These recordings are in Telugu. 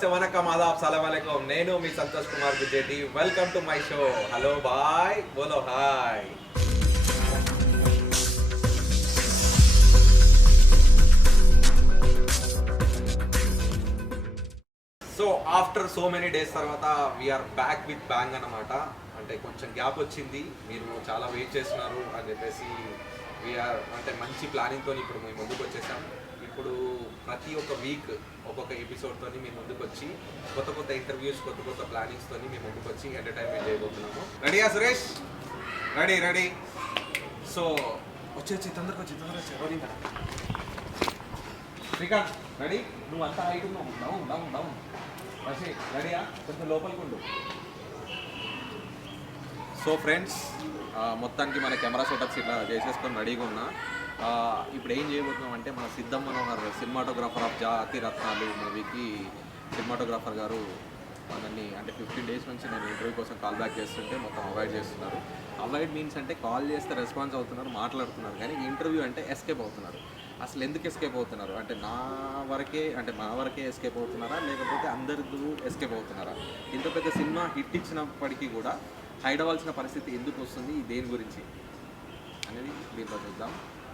నమస్తే వనకం ఆదాబ్ సలాం అలైకుం. నేను మీ Santosh Kumar Gujjeti. Welcome to my show. Hello బాయ్ బోలో hi. So after so many days తర్వాత వీఆర్ బ్యాక్ విత్ బ్యాంగ్ అన్నమాట. అంటే కొంచెం గ్యాప్ వచ్చింది, మీరు చాలా వెయిట్ చేస్తున్నారు అని చెప్పేసి వీఆర్ అంటే మంచి ప్లానింగ్తో ఇప్పుడు మేము ముందుకు వచ్చేసాం. ఇప్పుడు ప్రతి ఒక్క వీక్ ఒక్కొక్క ఎపిసోడ్తో మేము ముందుకు వచ్చి కొత్త కొత్త ఇంటర్వ్యూస్, కొత్త కొత్త ప్లానింగ్స్తో మేము ముందుకు వచ్చి ఎంటర్టైన్మెంట్ చేయబోతున్నాము. రెడీయా సురేష్? రెడీ. సో వచ్చి తొందరగా వచ్చి రెడీ మేడం. శ్రీకాంత్ రెడీ? నువ్వు అంతా హైట్ ఉన్నావు. డౌన్ వచ్చి రెడీయా? కొంచెం లోపలికి ఉండు. సో ఫ్రెండ్స్, మొత్తానికి మన కెమెరా సెటప్స్ ఇట్లా చేసేసుకొని రెడీగా ఉన్నా. ఇప్పుడు ఏం చేయబోతున్నాం అంటే మన సిద్ధం మనోహర్ సినిమాటోగ్రాఫర్ ఆఫ్ జాతి రత్నాలు మూవీకి సినిమాటోగ్రాఫర్ గారు మనల్ని అంటే 15 days నుంచి నేను ఇంటర్వ్యూ కోసం కాల్ బ్యాక్ చేస్తుంటే మొత్తం అవాయిడ్ చేస్తున్నారు. అవాయిడ్ మీన్స్ అంటే కాల్ చేస్తే రెస్పాన్స్ అవుతున్నారు, మాట్లాడుతున్నారు, కానీ ఇంటర్వ్యూ అంటే ఎస్కేప్ అవుతున్నారు. అసలు ఎందుకు ఎస్కేప్ అవుతున్నారు అంటే మన వరకే ఎస్కేప్ అవుతున్నారా, లేకపోతే అందరితో ఎస్కేప్ అవుతున్నారా? ఇంత పెద్ద సినిమా హిట్ ఇచ్చినప్పటికీ కూడా హైడ్ అవ్వాల్సిన పరిస్థితి ఎందుకు వస్తుంది, దేని గురించి అనేది దీంట్లో చూద్దాం.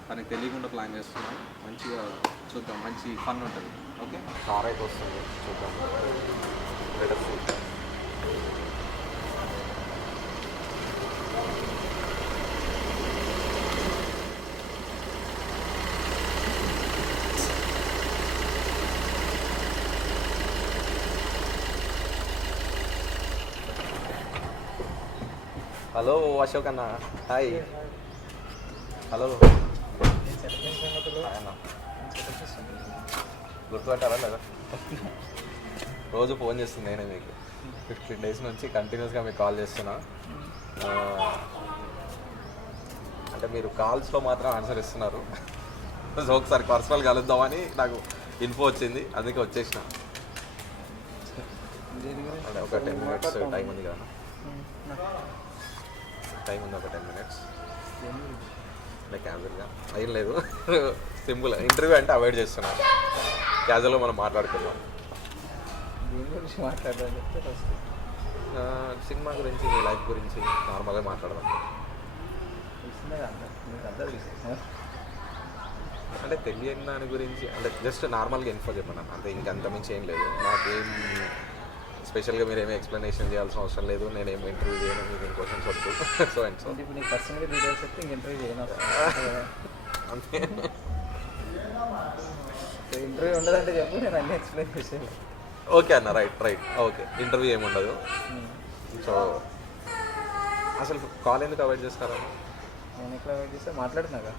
తనకి తెలియకుండా ప్లాన్ చేస్తున్నాం. మంచిగా చూద్దాం, మంచి ఫన్ ఉంటుంది. ఓకే, కార్ అయితే వస్తుంది, చూద్దాం. హలో అశోక్ అన్న, హాయ్. హలో, గుర్తుపట్టారా లేదా? రోజు ఫోన్ చేస్తుంది నేనే మీకు. 15 days నుంచి కంటిన్యూస్గా మీకు కాల్ చేస్తున్నా. అంటే మీరు కాల్స్లో మాత్రం ఆన్సర్ ఇస్తున్నారు. సో ఒకసారి పర్సనల్ కలుద్దామని నాకు ఇన్ఫో వచ్చింది, అందుకే వచ్చేసిన. అంటే ఒక 10 minutes టైం ఉంది కదా? టైం ఉంది, ఒక 10 minutes. అంటే క్యాజువల్గా ఏం లేదు, సింపుల్. ఇంటర్వ్యూ అంటే అవాయిడ్ చేస్తున్నాను, క్యాజువల్గా మనం మాట్లాడుకుందాం. సినిమా గురించి, మీ లైఫ్ గురించి నార్మల్గా మాట్లాడదాం. అంటే తెలియని దాని గురించి అంటే జస్ట్ నార్మల్గా ఇన్ఫో చెప్పాను అంతే, ఇంకంత మించి ఏం లేదు. నాకేం స్పెషల్గా మీరు ఏమీ ఎక్స్ప్లెనేషన్ చేయాల్సిన అవసరం లేదు. నేనేం ఇంటర్వ్యూ చేయను, మీకు ఏం క్వశ్చన్స్ వద్దు. సో అండ్ సో ఇప్పుడు నీకు పర్సనల్గా డీటెయిల్స్ చెప్తే ఇంక ఇంటర్వ్యూ చేయను అంతే. ఇంటర్వ్యూ ఉండదంటే చెప్పు, నేను అన్నీ ఎక్స్ప్లెయిన్ చేసాను. ఓకే అన్న, రైట్. ఓకే, ఇంటర్వ్యూ ఏముండదు. సో అసలు కాల్ ఎందుకు అవాయిడ్ చేస్తారా? నేను ఎక్కడ అవాయిడ్ చేస్తే మాట్లాడుతున్నాగా.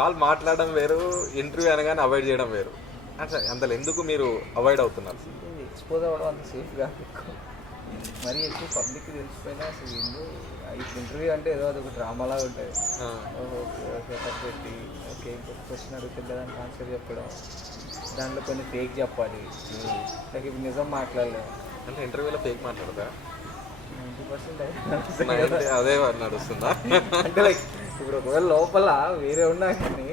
కాల్ మాట్లాడడం వేరు, ఇంటర్వ్యూ అనగానే అవాయిడ్ చేయడం వేరు. అంటే అందులో ఎందుకు మీరు అవాయిడ్ అవుతున్నారు? ఎక్స్పోజ్ అవ్వడం అంత సేఫ్ కాదు. మరీ ఎక్కువ పబ్లిక్ తెలిసిపోయినా అసలు ఏందో. ఇప్పుడు ఇంటర్వ్యూ అంటే ఏదో అదొక డ్రామాలాగా ఉంటుంది. సెటప్ పెట్టి ఓకే ఇంకొక క్వశ్చన్ అడుగుతుంది, దానికి ఆన్సర్ చెప్పడం, దాంట్లో కొన్ని ఫేక్ చెప్పాలి. లైక్ ఇప్పుడు నిజం మాట్లాడలేదు అంటే ఇంటర్వ్యూలో ఫేక్ మాట్లాడదా? 90% అదే నడుస్తుందా? అంటే లైక్ ఇప్పుడు ఒకవేళ లోపల వేరే ఉన్నా కానీ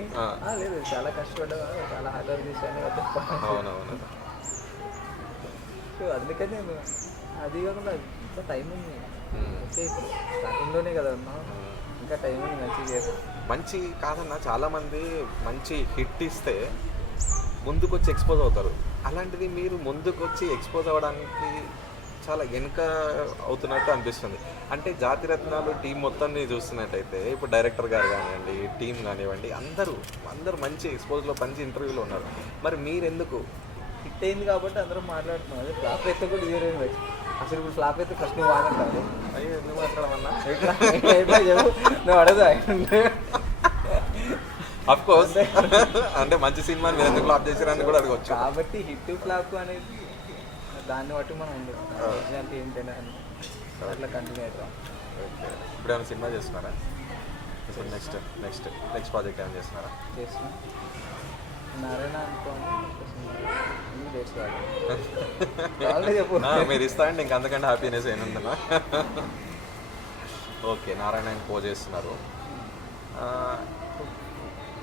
లేదు చాలా కష్టపడ్డా, చాలా హార్డ్ వర్క్ చేశాను. అవునవును. సో అందుకని నేను అది కాకుండా ఇంకా టైం ఉంది, స్టార్టింగ్లోనే కదా ఉన్నాం, ఇంకా టైం ఉంది, మంచిగా చేస్తాను. మంచి కాదన్నా, చాలామంది మంచి హిట్ ఇస్తే ముందుకు వచ్చి ఎక్స్పోజ్ అవుతారు. అలాంటిది మీరు ముందుకు వచ్చి ఎక్స్పోజ్ అవ్వడానికి చాలా వెనుక అవుతున్నట్టు అనిపిస్తుంది. అంటే జాతిరత్నాలు టీం మొత్తాన్ని చూస్తున్నట్టయితే ఇప్పుడు డైరెక్టర్ గారు కానివ్వండి, టీం కానివ్వండి, అందరూ మంచి ఎక్స్పోజ్లో, మంచి ఇంటర్వ్యూలో ఉన్నారు. మరి మీరెందుకు? హిట్ అయింది కాబట్టి అందరూ మాట్లాడుతున్నారు. అదే ఫ్లాప్ అయితే కూడా వేరే అసలు ఇప్పుడు ఫ్లాప్ అయితే ఫస్ట్ నువ్వు వాడంటావు. అయ్యో ఎందుకు మాట్లాడమన్నా? నువ్వు అడగదు. అఫ్ కోర్స్ అంటే మంచి సినిమాని మీరు ఎందుకు ఫ్లాప్ చేశారని కూడా అడగవచ్చు. కాబట్టి హిట్ ఫ్లాప్ అనేది దాన్ని బట్టి మనం ఉండదు, ఒరిజినాలిటీ ఏంటనే అట్లా కంటిన్యూ అవుతాం. ఓకే, ఇప్పుడు ఏమైనా సినిమా చేస్తున్నారా? నెక్స్ట్ ప్రాజెక్ట్ ఏమైనా చేస్తున్నారా? చేస్తున్నాం. నారాయణ అనుకోని చెప్పు. మీరు ఇస్తారంటే ఇంక అంతకంటే హ్యాపీనెస్ ఏముందన్నా. ఓకే, నారాయణ పో చేస్తున్నారు.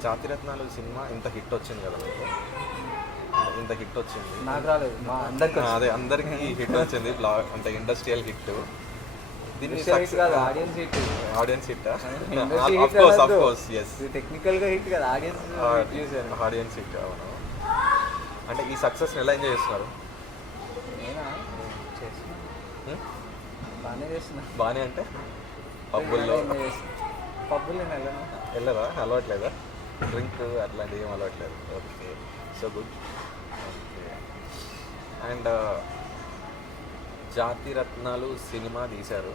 జాతిరత్నాలు సినిమా ఇంత హిట్ వచ్చింది కదా మీకు, ఇంత హిట్ వచ్చింది. నాకు రాలేదు, మా అందరికి అదే అందరికి హిట్ వచ్చింది, బ్లాగ్ అంటే ఇండస్ట్రియల్ హిట్. దీన్ని కాదు, audience hit. Audience hit, technical గా హిట్ కదా, ఆడియన్స్ చూసారు. Audience hit. అవును. అంటే ఈ సక్సెస్ ఎలా ఎంజాయ్ చేస్తున్నారు? నేనా చేస్తున్నా, బాగానే చేస్తున్నా. బాగానే అంటే పబ్బుల్లో పబ్బులు నేను వెళ్ళను. వెళ్ళదా? అలవాట్లేదా? డ్రింక్ అట్లాంటివి ఏం అలవాట్లేదు. Okay, so good. Okay. And Jathi Ratnalu cinema తీశారు.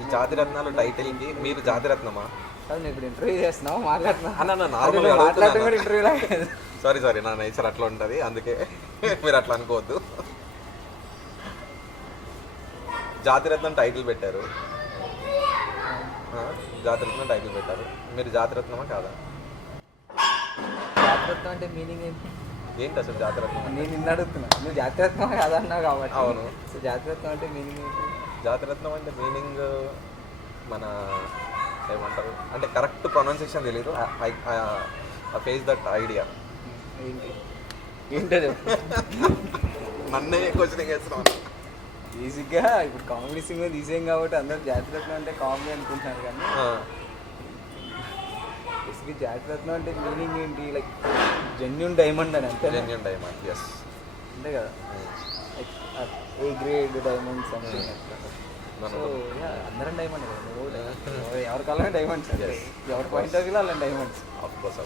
ఈ జాతిరత్నాలు టైటిల్కి మీరు జాతిరత్నమా? అది నేను ఇప్పుడు ఇంటర్వ్యూ చేస్తున్నావు, మాట్లాడుతున్నా అన్న నార్మల్గా మాట్లాడటం కూడా ఇంటర్వ్యూ లాగా. సారీ నా నేచర్ అట్లా ఉంటుంది, అందుకే మీరు అట్లా అనుకోవద్దు. జాతిరత్నం టైటిల్ పెట్టారు, జాతిరత్నం టైటిల్ పెట్టారు. మీరు జాతిరత్నమా కాదా? జాతిరత్నం అంటే మీనింగ్ ఏంటి? ఏంటి అసలు జాతిరత్నం? నేను నిన్ను అడుగుతున్నా, నువ్వు జాతిరత్నం కాదన్నావు కాబట్టి. అవును. సో జాతిరత్నం అంటే మీనింగ్ ఏంటి? జాతిరత్నం అంటే మీనింగ్ మన ఏమంటారు అంటే కరెక్ట్ ప్రొనౌన్సియేషన్ తెలీదు. I face that idea. ఏంటి ఏంటో చెప్పు. నన్నే క్వశ్చనింగ్ చేస్తున్నాను. బేసిక్గా ఇప్పుడు కామెడీ సినిమా తీసేం కాబట్టి అందరూ జాతిరత్నం అంటే కామెడీ అనుకుంటున్నారు, కానీ బేసిక్గా జాతిరత్నం అంటే మీనింగ్ ఏంటి? లైక్ జెన్యూన్ డైమండ్ అని అంతే. జెన్యూన్ డైమండ్, ఎస్, అంతే కదా. లైక్ ఏ గ్రేడ్ డైమండ్స్ అంటే. సో అందరం డైమండ్ కదా, నువ్వు ఎవరి కాలంలో డైమండ్స్, ఎవరి పాయింట్ ఆఫ్ వ్యూలో అలాంటి డైమండ్స్.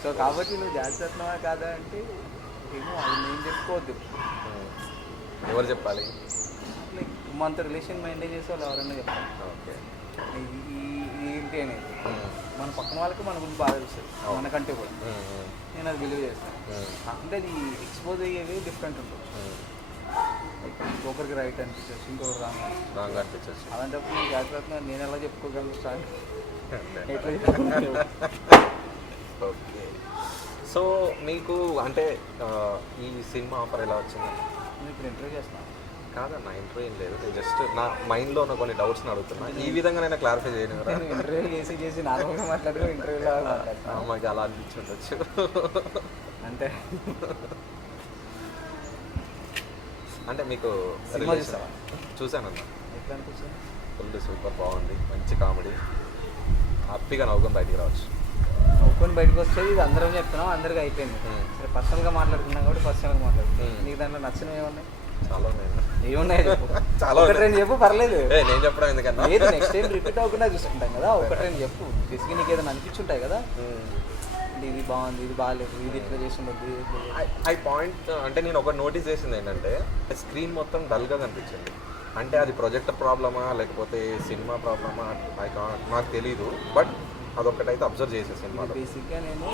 సో కాబట్టి నువ్వు జాతిరత్నమా కాదా అంటే ఏమో అది నేను చెప్పుకోవద్దు. ఎవరు చెప్పాలి? లైక్ మనతో రిలేషన్ మెయింటైన్ చేసే వాళ్ళు ఎవరైనా చెప్పాలి. ఓకే, ఏంటి అనేది మన పక్కన వాళ్ళకి మన గురించి బాగా తెలుస్తుంది, మనకంటే కూడా. నేను అది బిలీవ్ చేస్తాను. అంటే అది ఎక్స్పోజ్ అయ్యేవి డిఫరెంట్ ఉంటుంది. ఒకరికి రైట్ అనిపించవచ్చు, ఇంకొకరు రాంగ్ అనిపించవచ్చు. అలాంటప్పుడు నేను జాగ్రత్త నేను ఎలా చెప్పుకోగలను సార్? ఎట్లా చెప్పుకుంటాను? ఓకే, సో మీకు అంటే ఈ సినిమా ఆఫర్ ఎలా వచ్చింది? నేను ఇప్పుడు ఇంటర్వ్యూ చేస్తున్నాను. కాదన్న, ఇంటర్వ్యూ ఏం లేదు, నేను జస్ట్ నా మైండ్లో ఉన్న కొన్ని డౌట్స్ని అడుగుతున్నా. ఈ విధంగా నేను క్లారిఫై చేయను కదా. నేను ఇంటర్వ్యూ చేసి నార్మల్గా మాట్లాడుకో ఇంటర్వ్యూలో మాట్లాడుతాను. మాకు అలా అనిపించి ఉండొచ్చు అంటే అంటే మీకు సినిమా చూసావా? చూశానన్న. ఎట్లా అనిపించింది? ఫుల్ సూపర్, బాగుంది, మంచి కామెడీ, హ్యాపీగా నవ్వుకొని బయటికి రావచ్చు. ఒక్కొని బయటకు వచ్చేది ఇది అందరం చెప్తున్నాం, అందరికీ అయిపోయింది. సరే పర్సనల్గా మాట్లాడుకున్నాం కాబట్టి పర్సనల్గా మాట్లాడుతున్నాం. నీకు దాంట్లో నచ్చినవి ఏమున్నాయి? చాలా ఉన్నాయి. ఏమున్నాయి చెప్పు. చాలా ఒకటి రెండు చెప్పు, పర్లేదు. నేను చెప్పడం ఎందుకన్నా, లేదు నెక్స్ట్ టైం రిపీట్ అవ్వకుండా చూసుకుంటాం కదా. ఒకటి రెండు చెప్పు, బేసిక్గా నీకు ఏదైనా అనిపించుంటాయి కదా, ఇది బాగుంది, ఇది బాగాలేదు, ఇది ఇట్లా చేసి ఉండదు. ఐ పాయింట్ అంటే నేను ఒక నోటీస్ చేసింది ఏంటంటే స్క్రీన్ మొత్తం డల్గా కనిపించింది. అంటే అది ప్రొజెక్టర్ ప్రాబ్లమా లేకపోతే సినిమా ప్రాబ్లమా నాకు తెలీదు, బట్ అదొక్కటైతే అబ్జర్వ్ చేసే సినిమా. బేసిక్గా నేను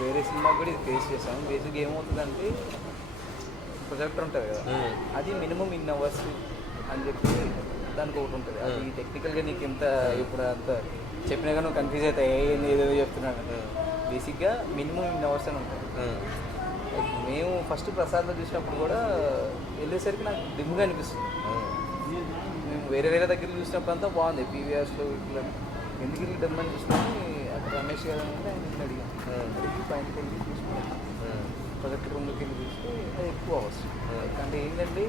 వేరే సినిమా కూడా ఇది ఫేస్ చేశాను. బేసిక్గా ఏమవుతుందంటే ప్రొజెక్టర్ ఉంటుంది కదా, అది మినిమం ఇన్ అవర్స్ అని చెప్పి దానికి ఒకటి ఉంటుంది. అది టెక్నికల్గా నీకు ఎంత ఇప్పుడు అంత చెప్పినా కానీ నువ్వు కన్ఫ్యూజ్ అవుతాయి, ఏదో చెప్తున్నాను. బేసిక్గా మినిమం ఇన్ అవర్స్ అని ఉంటుంది. మేము ఫస్ట్ ప్రసాద్లో చూసినప్పుడు కూడా వెళ్ళేసరికి నాకు డిమ్గా అనిపిస్తుంది. మేము వేరే దగ్గర చూసినప్పుడు అంతా బాగుంది, పీవీఆర్స్లో ఇట్లా ఎందుకు ఇట్లా డిమ్ అని చూసినాము. అక్కడ రమేష్ గారు అంటే ఆయన అడిగి పైనకి వెళ్ళి చూసుకున్నాను. ప్రొజెక్టర్ రూమ్లోకి వెళ్ళి చూస్తే అది ఎక్కువ అవర్స్. అంటే ఏంటంటే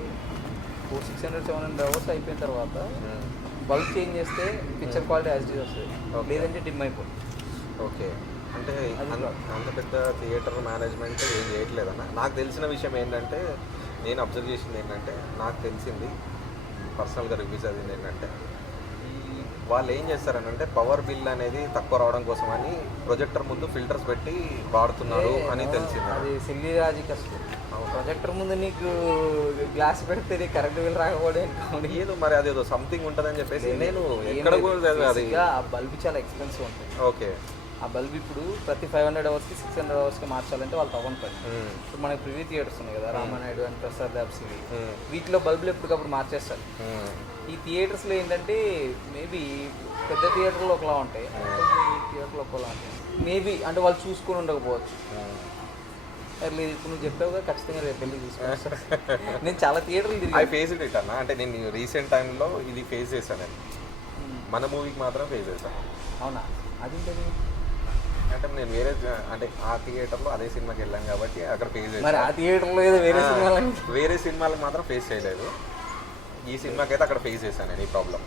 600-700 అవర్స్ అయిపోయిన తర్వాత బల్బ్ చేంజ్ చేస్తే picture quality as it is వస్తుంది, లేదంటే డిమ్ అయిపోతుంది. ఓకే, అంటే అంత పెద్ద థియేటర్ మేనేజ్మెంట్ ఏం చేయట్లేదన్న. నాకు తెలిసిన విషయం ఏంటంటే, నేను అబ్జర్వ్ చేసింది ఏంటంటే, నాకు తెలిసింది పర్సనల్గా రివ్యూస్ అయింది ఏంటంటే, వాళ్ళు ఏం చేస్తారనంటే పవర్ బిల్ అనేది తక్కువ రావడం కోసం అని ప్రొజెక్టర్ ముందు ఫిల్టర్స్ పెట్టి వాడుతున్నారు అని తెలిసింది. అది సిల్లీ లాజిక్ అసలు. ప్రొజెక్టర్ ముందు నీకు గ్లాస్ పెడితే నీకు కరెంట్ బిల్ రాకపోవడం ఏదో మరి అదేదో సంథింగ్ ఉంటుందని చెప్పేసి నేను ఎక్కడ కూడా అది ఆ బల్బ్ చాలా ఎక్స్పెన్సివ్ ఉంటుంది. ఓకే, ఆ బల్బ్ ఇప్పుడు ప్రతి 500 అవర్స్కి 600 అవర్స్కి మార్చాలంటే వాళ్ళు తవ్వని పని. ఇప్పుడు మనకి ప్రివ్యూ థియేటర్స్ ఉన్నాయి కదా, రామానాయుడు అండ్ ప్రసాద్ ల్యాబ్స్, వీటిలో బల్బులు ఎప్పటికప్పుడు మార్చేస్తారు. ఈ థియేటర్స్లో ఏంటంటే మేబీ పెద్ద థియేటర్లో ఒకలా ఉంటాయి, థియేటర్లో ఒకలా ఉంటాయి మేబీ. అంటే వాళ్ళు చూసుకొని ఉండకపోవచ్చు. లేదు ఇప్పుడు నువ్వు చెప్పావుగా, ఖచ్చితంగా రేపు వెళ్ళి చూసుకోవచ్చు. నేను చాలా థియేటర్లు తిరిగి ఫేస్ ఇట్ అన్న. అంటే నేను రీసెంట్ టైంలో ఇది ఫేస్ చేశాను, నేను మన మూవీకి మాత్రం ఫేస్ చేశాను. అవునా? అది అంటే నేను వేరే అంటే ఆ థియేటర్లో అదే సినిమాకి వెళ్ళాను కాబట్టి అక్కడ ఫేస్ మరి చేశాను. ఆ థియేటర్లో ఏదో వేరే సినిమాలు వేరే సినిమాలకు మాత్రం ఫేస్ చేయలేదు. ఈ సినిమాకి అయితే అక్కడ ఫేస్ చేశాను నేను ఈ ప్రాబ్లం.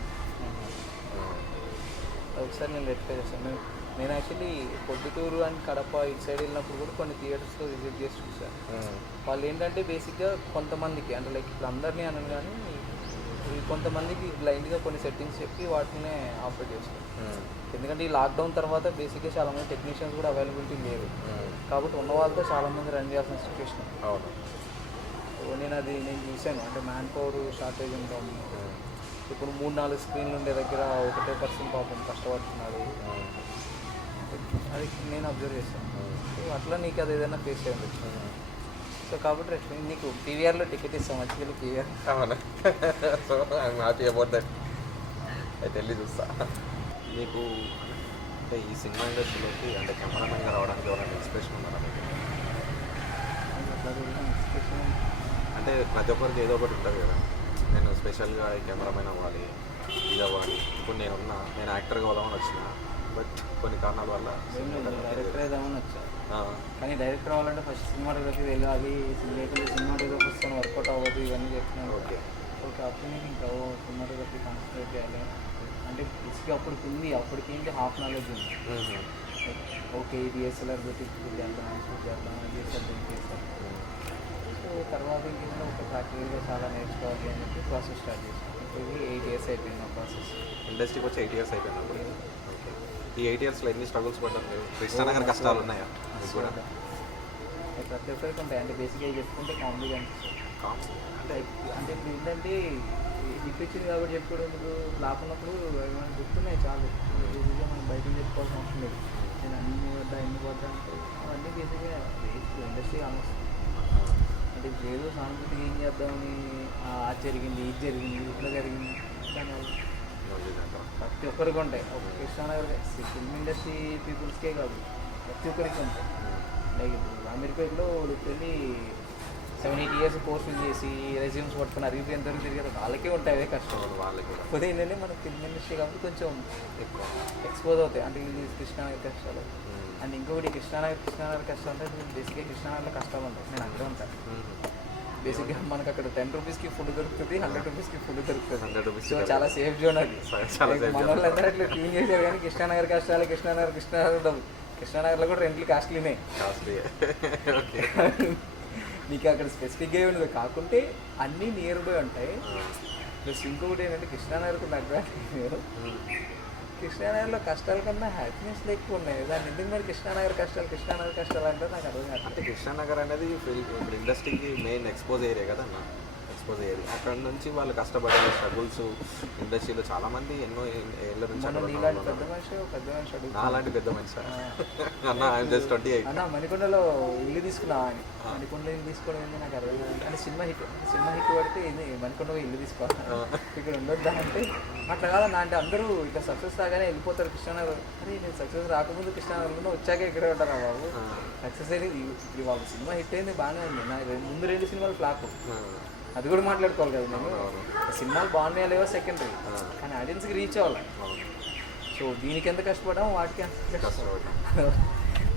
ఒకసారి నేను వెరిఫై చేస్తాను. నేను యాక్చువల్లీ పొద్దుటూరు అండ్ కడప ఇటు సైడ్ వెళ్ళినప్పుడు కూడా కొన్ని థియేటర్స్లో విజిట్ చేసి చూసాను. వాళ్ళు ఏంటంటే బేసిక్గా కొంతమందికి అంటే లైక్ ఇప్పుడు అందరినీ అనను కానీ ఈ కొంతమందికి బ్లైండ్గా కొన్ని సెట్టింగ్స్ చెప్పి వాటినే ఆపరేట్ చేస్తారు. ఎందుకంటే ఈ లాక్డౌన్ తర్వాత బేసిక్గా చాలామంది టెక్నీషియన్స్ కూడా అవైలబిలిటీ లేరు కాబట్టి ఉన్న వాళ్ళతో చాలామంది రన్ చేయాల్సిన సిచ్యువేషన్. అవును. సో నేను చూశాను. అంటే మ్యాన్ పవర్ షార్టేజ్ ఉంటాం. ఇప్పుడు 3-4 స్క్రీన్లు ఉండే దగ్గర ఒకటే పర్సన్ పాపం కష్టపడుతున్నాడు. అది నేను అబ్జర్వ్ చేశాను. సో అట్లా నీకు అది ఏదైనా ఫేస్ చేయండి. సో కాబట్టి నీకు పీవీఆర్లో టికెట్ ఇస్తాం యాక్చువల్లీ పీవీఆర్. అవునా? So I'm happy about that. అయితే వెళ్ళి చూస్తా. నీకు అంటే ఈ సినిమా ఇండస్ట్రీలోకి అంటే కెమెరామెన్గా రావడానికి ఎవరైనా ఇన్స్పిరేషన్ ఉన్నారా మీకు? అంటే ప్రతి ఒక్కరికి ఏదో ఒకటి ఉంటుంది కదా, నేను స్పెషల్గా ఈ కెమెరామెన్ అవ్వాలి, ఇది అవ్వాలి. ఇప్పుడు నేను యాక్టర్గా అవుదామని వచ్చిన, బట్ కొన్ని కారణాల వల్ల డైరెక్టర్ అవుదామని వచ్చా. కానీ డైరెక్టర్ అవ్వాలంటే ఫస్ట్ సినిమాటోగ్రఫీ వెళ్ళాలి, లేకపోతే సినిమాటోగ్రఫర్స్ వర్కౌట్ అవ్వదు, ఇవన్నీ చెప్తున్నాను. ఓకే అప్పుడు నీకు ఇంకా సినిమాటోగ్రఫీ కాన్సన్ట్రేట్ చేయాలి అంటే బేసిక్గా అప్పటికి ఉంది. అప్పటికి ఏంటి హాఫ్ నాలెడ్జ్ ఉంది. ఓకే డిఎస్ఎల్ఆర్ పెట్టి చేద్దాం, షూట్ చేద్దాం, డిఎస్ఎల్ చేస్తాం. సో తర్వాత ఇంకేంటంటే ఒక ప్రాక్టికల్గా చాలా నేర్చుకోవాలి అని చెప్పి ప్రాసెస్ స్టార్ట్ చేస్తాం. ఇప్పుడు 8 years అయిపోయింది ఆ ప్రాసెస్. ఇండస్ట్రీకి వచ్చి 8 years అయిపోయినప్పుడు. ఓకే. ఈ 8 yearsలో ఎన్ని స్ట్రగుల్స్ పడ్డారు మీరు? కృష్ణానగర్ కష్టాలు ఉన్నాయా మీకు కూడా? ప్రతి ఒక్కరికి ఉంటాయి. అంటే బేసిక్గా చెప్పుకుంటే కామెడీగా అనిపిస్తుంది. అంటే ఇప్పుడు ఏంటంటే హిట్ ఇచ్చింది కాబట్టి చెప్పుకోవడం లేకున్నప్పుడు ఏమైనా గుర్తున్నాయి చాలు. బేసిక్గా మనం బయటకు చెప్పుకోవాల్సిన అవసరం లేదు. నేను అన్ని పడ్డా అంటే అవన్నీ బేసిక్గా ఇండస్ట్రీ ఆలోచిస్తుంది. అంటే ఏదో సానుభూతికి ఏం చేద్దామని అది జరిగింది, ఇది జరిగింది, ఇట్లా జరిగింది దానివల్ల ప్రతి ఒక్కరికి ఉంటాయి. ఒక కృష్ణానగర్ ఫిల్మ్ ఇండస్ట్రీ పీపుల్స్కే కాదు ప్రతి ఒక్కరికి ఉంటాయి. లైక్ ఇప్పుడు అమెరికాలో లిటరలీ 7-8 years కోర్సులు చేసి రెజ్యూమ్స్ పట్టుకుని అరిగి ఎంతవరకు తిరిగారు వాళ్ళకే ఉంటాయి అవే కష్టం. వాళ్ళకి కాకపోతే ఏంటంటే మన ఫిల్మ్ ఇండస్ట్రీ కాబట్టి కొంచెం ఎక్కువ ఎక్స్పోజ్ అవుతాయి. అంటే ఇది కృష్ణానగర్ కష్టాలు అండ్ ఇంకొకటి కృష్ణానగర్ కష్టం అంటే బేసిక్గా కృష్ణానగర్లో కష్టాలు ఉంటాయి. నేను అక్కడే ఉంటాను. బేసిక్గా మనకు అక్కడ 10 రూపీస్కి ఫుడ్ దొరుకుతుంది, 100 రూపీస్కి ఫుడ్ దొరుకుతుంది. 100 రూపీస్ సో చాలా సేఫ్ జోన్ అది. మన వాళ్ళు అందరూ అట్లా క్లీన్ చేశారు కానీ కృష్ణానగర్ కష్టాలు కృష్ణానగర్ డబ్బు. కృష్ణానగర్లో కూడా రెంట్లు కాస్ట్లీనే. నీకు అక్కడ స్పెసిఫిక్గా ఉండదు కాకుంటే అన్నీ నియర్ బై ఉంటాయి. ప్లస్ ఇంకొకటి ఏంటంటే కృష్ణానగర్కు అడ్వాంటేజ్ కృష్ణానగర్లో కష్టాల కన్నా హ్యాపీనెస్ ఎక్కువ ఉన్నాయి. దాన్ని ఎందుకు మరి కృష్ణానగర్ కష్టాలు అంటే నాకు అర్థం కాదు. అంటే కృష్ణానగర్ అనేది ఇప్పుడు ఇండస్ట్రీకి మెయిన్ ఎక్స్పోజ్ ఏరియా కదా అన్న, ఎక్స్పోజ్ ఏరియా. అక్కడ నుంచి వాళ్ళు కష్టపడే స్ట్రగుల్స్ ఇండస్ట్రీలో చాలామంది ఎన్నో ఏళ్ళ నుంచి పెద్ద మనిషి అలాంటి పెద్ద మనిషి అన్న ఐఎమ్ జస్ట్ 28 అన్న మణికొండలో ఇల్లు తీసుకున్నా అని. మణికొండలో ఇల్లు తీసుకోవడం ఏంటి నాకు అర్థం కాదు. అంటే సినిమా హిట్ పడితే ఏంది మణికొండలో ఇల్లు తీసుకోవాలి ఇక్కడ ఉండొద్దా అంటే అట్లా కాదన్నా. అంటే అందరూ ఇట్లా సక్సెస్ రాగానే వెళ్ళిపోతారు కృష్ణానగర్. అరే నేను సక్సెస్ రాకముందు కృష్ణానగర్లో వచ్చాక ఇక్కడే ఉంటారా బాబు. సక్సెస్ అనేది ఇప్పుడు బాబు సినిమా హిట్ అయింది బాగానే ఉంది. నా ముందు 2 సినిమాలు ఫ్లాప్, అది కూడా మాట్లాడుకోవాలి కదా. నేను సినిమాలు బాగున్నాయా లేవో సెకండరీ, కానీ ఆడియన్స్కి రీచ్ అవ్వాలి. సో దీనికి ఎంత కష్టపడ్డాము వాటికి ఎంత కష్టపడ్డాం.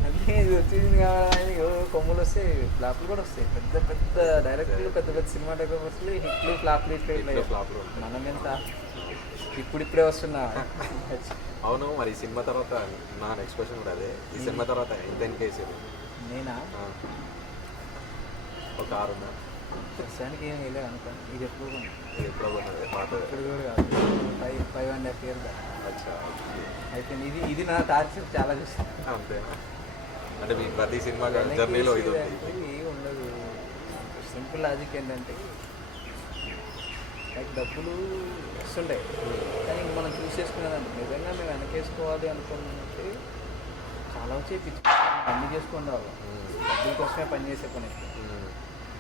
అంటే ఇది వచ్చింది కావాలని కొమ్ములు వస్తాయి, ఫ్లాప్లు కూడా వస్తాయి. పెద్ద డైరెక్టర్లు పెద్ద సినిమాటోగ్రఫర్స్ హిట్లు ఫ్లాప్లు ఇట్లా. మనం ఎంత ఇప్పుడిప్పుడే వస్తున్నా. అవును. మరి ఈ సినిమా తర్వాత నా నెక్స్ట్ క్వశ్చన్ కూడా అదే, ఈ సినిమా తర్వాత ఎంత ఎన్కేసారు? నేనా ఒక 6 ఉందా? ప్రస్తుతానికి ఏం వేయలేదు అనుకోండి. ఇది ఎప్పుడో కొన్నది పాత? ఇప్పుడు కూడా కాదు, 5.5 years అచ్చా అయిపోయింది. ఇది నా టార్చర్ చాలా చూస్తాను. అంతే. అంటే మీ ప్రతి సినిమా జర్నీలో ఇది ఏమి ఉండదు. సింపుల్ లాజిక్ ఏంటంటే లైక్ డబ్బులు వస్తుంటాయి కానీ మనం చూస్ చేసుకునేదంటే నిజంగా మేము వెనకేసుకోవాలి అనుకున్నట్టు చాలా వచ్చి అన్ని చేసుకుని రావాలి. డబ్బుల కోసమే పని చేసే పని.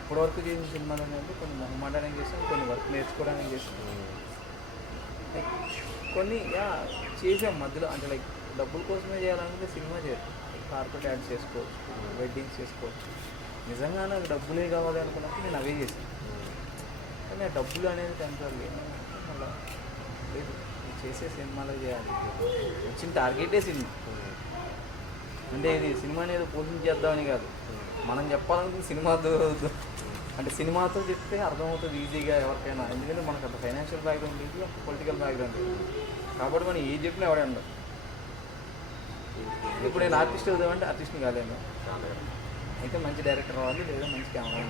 ఇప్పుడు వరకు చేసిన సినిమాలు ఏంటంటే కొన్ని మొహమాటానికి చేసాం, కొన్ని వర్క్ నేర్చుకోవడానికి చేసాం, కొన్ని చేసాం మధ్యలో. అంటే లైక్ డబ్బుల కోసమే చేయాలనుకుంటే సినిమా చేయరు, కార్పొరేట్ యాడ్స్ చేసుకోవచ్చు, వెడ్డింగ్స్ చేసుకోవచ్చు. నిజంగా నాకు డబ్బులే కావాలి అనుకున్నప్పుడు నేను అవే చేశాను. కానీ ఆ డబ్బులు అనేది టెంపరీ మళ్ళీ లేదు, చేసే సినిమాలో చేయాలి. వచ్చిన టార్గెటే సినిమా. అంటే ఇది సినిమాని ఏదో పోషించేద్దామని కాదు, మనం చెప్పాలనుకున్న అంటే సినిమాతో చెప్తే అర్థమవుతుంది ఈజీగా ఎవరికైనా. ఎందుకంటే మనకు అంత ఫైనాన్షియల్ బ్యాక్గ్రౌండ్ లేదు, అంత పొలిటికల్ బ్యాక్గ్రౌండ్ లేదు, కాబట్టి మనం ఏది చెప్పినా ఎవడే ఉండదు. ఇప్పుడు నేను ఆర్టిస్ట్ అవుదామంటే ఆర్టిస్ట్ని కాలేను, అయితే మంచి డైరెక్టర్ అవ్వాలి లేదా మంచి కెమెరా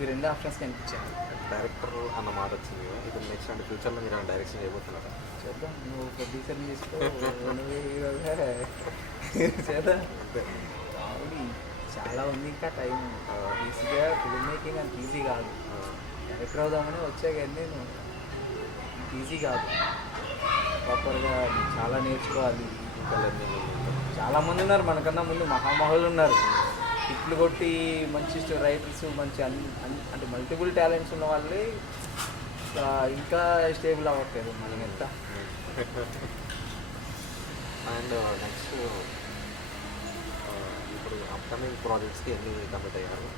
ఈ రెండు ఆప్షన్స్ కనిపించాయి. డైరెక్టర్ అన్న మాట వచ్చింది కదా, ఇప్పుడు నెక్స్ట్ అంటే ఫ్యూచర్లో మీరు డైరెక్షన్ చేయబోతున్నారా? చేద్దాం, నువ్వు ప్రొడ్యూసర్ని తీసుకో, నువ్వు హీరోగా చేద్దాం. కాబట్టి చాలా ఉంది ఇంకా టైం. ఈజీగా ఫిల్మ్ మేకింగ్ అంత ఈజీ కాదు. డైరెక్టర్ అవుదామని వచ్చా కానీ నేను ఈజీ కాదు. ప్రాపర్గా చాలా నేర్చుకోవాలి. చాలామంది ఉన్నారు మనకన్నా ముందు, మహామహులు ఉన్నారు, హిట్లు కొట్టి మంచి రైటర్స్, మంచి అంటే మల్టిపుల్ టాలెంట్స్ ఉన్న వాళ్ళే ఇంకా స్టేబుల్ అవ్వట్లేదు మనం ఎంత. అండ్ నెక్స్ట్ ఇప్పుడు అప్కమింగ్ ప్రాజెక్ట్స్కి ఎన్ని కమిట్ అయ్యారు?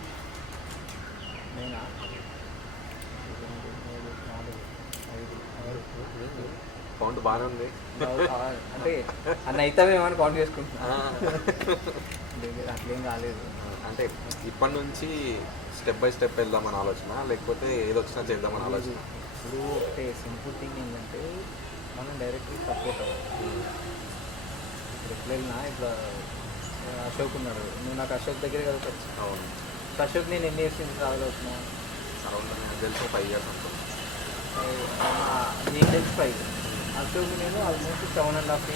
నేనా 2, 3, 4, 5, 6 కౌంట్ బాగానే ఉంది. అంటే అన్న అవుతామేమని కౌంట్ చేసుకుంటున్నా. అట్లేం కాలేదు. అంటే ఇప్పటి నుంచి స్టెప్ బై స్టెప్ వెళ్దామని ఆలోచన, లేకపోతే ఏది వచ్చినా చేద్దామని ఆలోచన? ఇప్పుడు ఒకటే సింపుల్ థింగ్ ఏంటంటే మనం డైరెక్ట్లీ సపోర్ట్ అవ్వాలి. ఇప్పుడు ఎట్లా వెళ్ళినా ఇప్పుడు అశోక్ ఉన్నాడు, నువ్వు నాకు అశోక్ దగ్గర కదా వచ్చి. అవును. అశోక్ నేను ఎన్ని ఇయర్స్ నుంచి ట్రావెల్ అవుతున్నాను? అరౌండ్ నాకు తెలిసి 5 years అనుకుంటున్నాను. నీకు తెలిసి 5. అశోక్ నేను ఆల్మోస్ట్ 7.5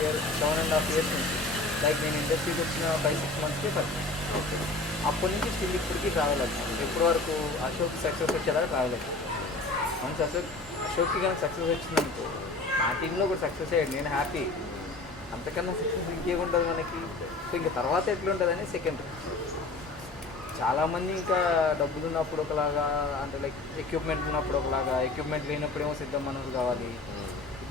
years నుంచి, లైక్ నేను ఇండస్ట్రీకి వచ్చిన 5-6 monthsకే పరిచయం. ఓకే. అప్పటి నుంచి స్టిల్ ఇప్పటికీ ట్రావెల్ అవుతాను. ఎప్పటి వరకు అశోక్ సక్సెస్ వచ్చేదాకా ట్రావెల్ అవుతాను. వన్స్ అశోక్కి కానీ సక్సెస్ వచ్చిందనుకో, నా టీంలో కూడా సక్సెస్ అయ్యాడు, నేను హ్యాపీ. అంతకన్నా సక్సెస్ ఇంకేముంటుంది మనకి. సో ఇంకా తర్వాత ఎట్లుంటుందని సెకండ్. చాలామంది ఇంకా డబ్బులు ఉన్నప్పుడు ఒకలాగా, అంటే లైక్ ఎక్విప్మెంట్ ఉన్నప్పుడు ఒకలాగా, ఎక్విప్మెంట్ లేనప్పుడేమో సిద్ధం మనోహర్ కావాలి,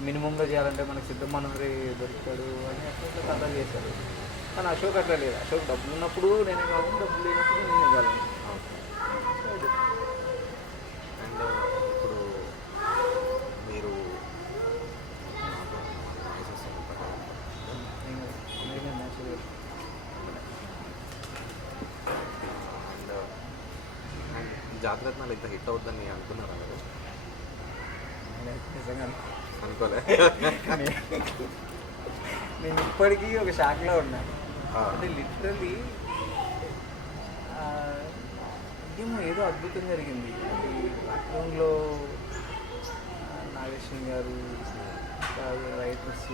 మినిమంలో చేయాలంటే మనకు సిద్ధం మనోహరే దొరుకుతాడు అని అట్లా కథలు చేశాడు. కానీ అశోక్ అట్లా లేదు. అశోక్ డబ్బులు ఉన్నప్పుడు నేనే కావాలి, డబ్బులు లేనప్పుడు నేనే కావాలి. అండ్ ఇప్పుడు మీరు అండ్ జాగ్రత్తలు ఇంత హిట్ అవుతుందని అనుకున్నారా మీరు? నిజంగా అనుకోలే. నేను ఇప్పటికీ ఒక షాక్లో ఉన్నాను. అంటే లిటరలీ ఏమో ఏదో అద్భుతం జరిగింది. అది లాక్డౌన్లో నాగేశ్వరి గారు, రైటర్స్,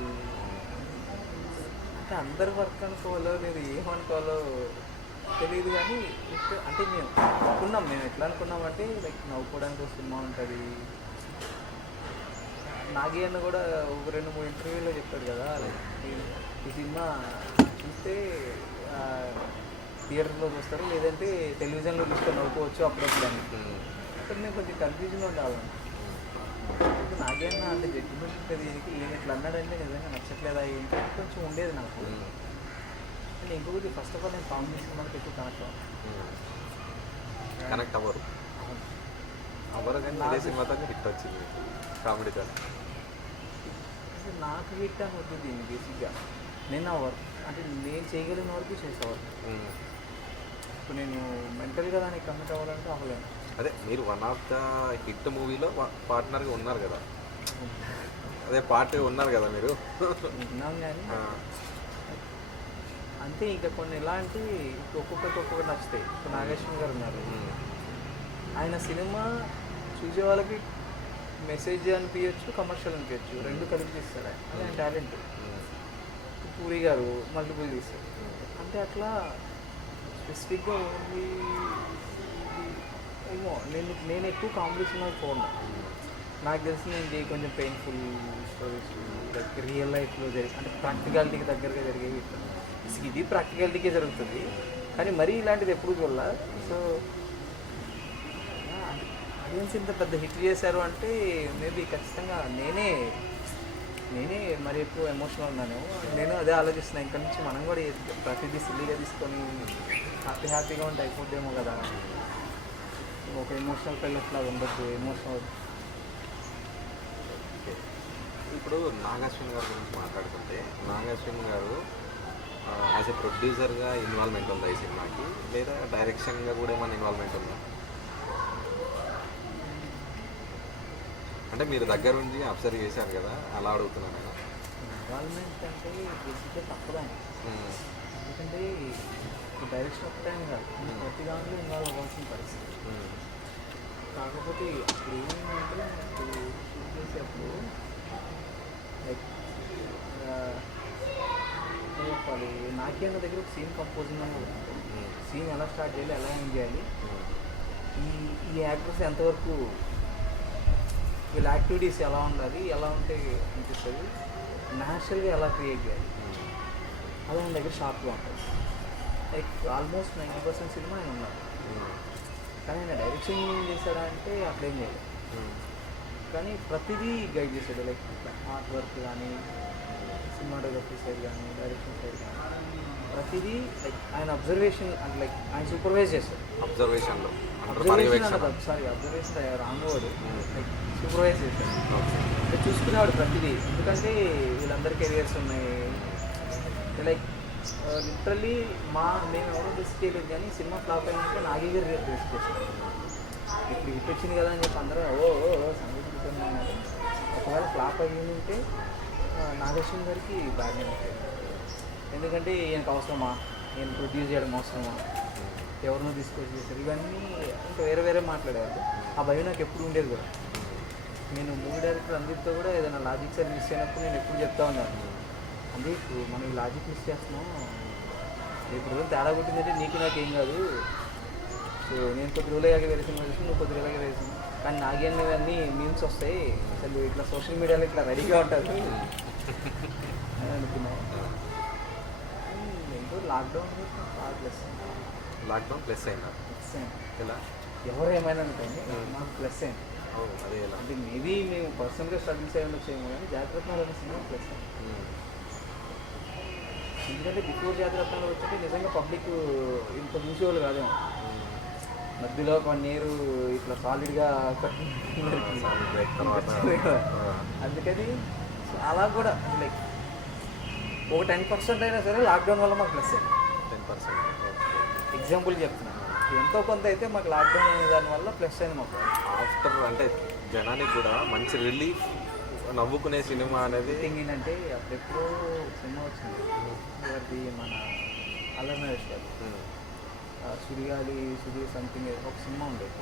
అంటే అందరి వర్క్ అనుకోవాలో లేదు ఏమనుకోవాలో తెలియదు. కానీ అంటే మేము అనుకున్నాం, మేము ఎట్లా అనుకున్నామంటే లైక్ నవ్వుకోవడానికి ఒక సినిమా ఉంటుంది. నాగి అన్న కూడా ఒక 2-3 ఇంటర్వ్యూలో చెప్పాడు కదా, లైక్ ఈ సినిమా చూస్తే థియేటర్లో చూస్తారు, లేదంటే టెలివిజన్లో చూసుకొని నవ్వుకోవచ్చు అప్పుడప్పుడు అని. అక్కడ నేను కొంచెం కన్ఫ్యూజన్లో ఉండాలి. నాగే అన్న అంటే జడ్జిమెంట్ ఉంటుంది, ఈయన ఇట్లా అన్నాడంటే నిజంగా నచ్చట్లేదా ఏంటి కొంచెం ఉండేది నాకు. అంటే ఇంకొకటి ఫస్ట్ ఆఫ్ ఆల్ నేను కామెడీ సినిమాకి ఎక్కువ కనెక్ట్ అవ్వరు కానీ అదే సినిమాతో హిట్ వచ్చింది కామెడీతో. అంటే నాకు హిట్ అని వద్దు బేసిక్గా. నేను ఆ వర్క్ అంటే నేను చేయగలిగిన వరకు చేసేవారు. ఇప్పుడు నేను మెంటల్గా దానికి కమిట్ అవ్వాలంటే అవ్వలేను. అదే మీరు వన్ ఆఫ్ ద హిట్ మూవీలో పార్ట్నర్గా ఉన్నారు కదా, అదే పార్ట్ ఉన్నారు కదా మీరు. విన్నాం కానీ అంతే. ఇంకా కొన్ని ఎలా అంటే ఒక్కొక్కటి నచ్చుతాయి. ఇప్పుడు నాగేశ్వరి గారు ఉన్నారు, ఆయన సినిమా చూసే వాళ్ళకి మెసేజ్ అనిపించచ్చు, కమర్షియల్ అనిపించచ్చు, రెండు కలిపి తీస్తాడు ఆయన. అది ఆయన టాలెంట్. పూరి గారు మల్టిపుల్ తీస్తారు. అంటే అట్లా స్పెసిఫిక్గా ఓన్లీ ఏమో నేను ఎక్కువ కామెడీ సినిమాకి పోను. నాకు తెలిసి నేను కొంచెం పెయిన్ఫుల్ స్టోరీస్, లైక్ రియల్ లైఫ్లో అంటే ప్రాక్టికాలిటీకి దగ్గరగా జరిగేవి. ఇది ప్రాక్టికాలిటీకే జరుగుతుంది కానీ మరీ ఇలాంటిది ఎప్పుడు చూడాల. సో ఆడియన్స్ ఇంత పెద్ద హిట్ చేశారు అంటే మేబీ ఖచ్చితంగా నేనే మరి ఎక్కువ ఎమోషనల్ ఉన్నాను. నేను అదే ఆలోచిస్తున్నాను, ఇక్కడ నుంచి మనం కూడా ప్రతిదీ సిల్లీగా తీసుకొని హ్యాపీగా ఉంటే అయిపోద్దేమో కదా. ఒక ఎమోషనల్ పెళ్ళట్లా ఉండొద్దు. ఎమోషనల్ ఇప్పుడు నాగాశ్విన్ గారి గురించి మాట్లాడుకుంటే, నాగాశ్విన్ గారు యాజ్ ఎ ప్రొడ్యూసర్గా ఇన్వాల్వ్మెంట్ ఉందా ఈ సినిమాకి, లేదా డైరెక్షన్గా కూడా ఏమైనా ఇన్వాల్వ్మెంట్ ఉందా? అంటే మీరు దగ్గర ఉండి అబ్జర్వ్ చేశారు కదా, అలా అడుగుతున్నాను నేను. ఇన్వాల్వ్మెంట్ అంటే బేసిక్గా తప్పదా, ఎందుకంటే డైరెక్షన్ ఒక్కటైనా కాదు, ప్రతి దాంట్లో ఇన్వాల్వ్ అవ్వాల్సిన పరిస్థితి. కాకపోతే ఇప్పుడు ఏమైందంటే నాకు షూట్ చేసేటప్పుడు లైక్ చెప్పాలి, నాకే నా దగ్గర ఒక సీన్ కంపోజింగ్ అనేది ఉంటుంది. సీన్ ఎలా స్టార్ట్ చేయాలి, ఎలా ఎండ్ చేయాలి, ఈ యాక్టర్స్ ఎంతవరకు వీళ్ళ యాక్టివిటీస్ ఎలా ఉండాలి, ఎలా ఉంటే అనిపిస్తుంది, న్యాచురల్గా ఎలా క్రియేట్ చేయాలి, అలా మన దగ్గర షార్ప్గా ఉంటుంది. లైక్ ఆల్మోస్ట్ 90% సినిమా ఆయన ఉన్నారు, కానీ ఆయన డైరెక్షన్ చేశాడా అంటే అట్లేం చేయలేదు. కానీ ప్రతిదీ గైడ్ చేశాడు, లైక్ ఆర్ట్ వర్క్ కానీ, సినిమాటోగ్రఫీ సైడ్ కానీ, డైరెక్షన్ సైడ్ కానీ, ప్రతిదీ లైక్ ఆయన అబ్జర్వేషన్ అంటే లైక్ ఆయన సూపర్వైజ్ చేశాడు. Observation wrong word, like supervise చేశాడు, అంటే చూసుకునేవాడు ప్రతిదీ. ఎందుకంటే వీళ్ళందరి కెరియర్స్ ఉన్నాయి, లైక్ లిటరల్లీ మేము ఎవరో రిస్క్ చేయలేదు, కానీ సినిమా ఫ్లాప్ అయినట్టు నాగే గారు రిస్క్ చేశారు. ఇప్పుడు హిట్ వచ్చింది కదా అని చెప్పి అందరూ సంగీతం, ఒకవేళ ఫ్లాప్ అయ్యింది ఉంటే నాగేశ్వరం గారికి బాగానే ఉంటుంది. ఎందుకంటే ఈయనకు అవసరమా, నేను ప్రొడ్యూస్ చేయడం అవసరమా, ఎవరినో తీసుకొచ్చి చేశారు, ఇవన్నీ ఇంకా వేరే వేరే మాట్లాడేవాళ్ళు. ఆ భయం నాకు ఎప్పుడు ఉండేది కూడా. నేను మూవీ డైరెక్టర్ అందరితో కూడా ఏదైనా లాజిక్ సార్ మిస్ అయినప్పుడు నేను ఎప్పుడు చెప్తా ఉన్నాను, అంటే ఇప్పుడు మనం ఈ లాజిక్ మిస్ చేస్తున్నాం, ఇప్పుడు రోజులు తేడా కొట్టిందంటే నీకు నాకేం కాదు, సో నేను కొద్ది రోజులకి వేరే సినిమా చూసి నువ్వు కొద్ది రోజులకి వేరే సినిమా, కానీ నాకేమన్నీ మీమ్స్ వస్తాయి, అసలు ఇట్లా సోషల్ మీడియాలో ఇట్లా రెడీగా ఉంటారు అని అనుకున్నాను. ఎంతో లాక్డౌన్ ప్లస్ అయినా ఎలా ఎవరు ఏమైనా అనుకోండి, మాకు ప్లస్ అయింది. అదే ఎలా అంటే మేబీ మేము పర్సనల్గా స్ట్రగుల్స్ అయ్యి వచ్చేమో, కానీ జాగ్రత్తలు అనే సినిమా ప్లస్ అయింది. ఎందుకంటే బిఫోర్ జాగ్రత్తలు వచ్చి నిజంగా పబ్లిక్ ఇంత చూసేవాళ్ళు కాదేమో, మధ్యలో 1 year ఇట్లా సాలిడ్గా అందుకని అలా కూడా లైక్ ఒక 10% అయినా సరే లాక్డౌన్ వల్ల మాకు ప్లస్ అయింది. 10%. ఎగ్జాంపుల్ చెప్తున్నాను, ఎంతో కొంత అయితే మాకు లాక్డౌన్ అనే దానివల్ల ప్లస్ అయింది మాకు. ఆఫ్టర్ అంటే జనానికి కూడా మంచి రిలీఫ్, నవ్వుకునే సినిమా అనేది థింగ్ ఏంటంటే అప్పుడెప్పుడో సినిమా వచ్చింది ఎవరిది, మన అల్లరి నరేష్ గారు, సుడిగాలి సంథింగ్ ఒక సినిమా ఉండేది,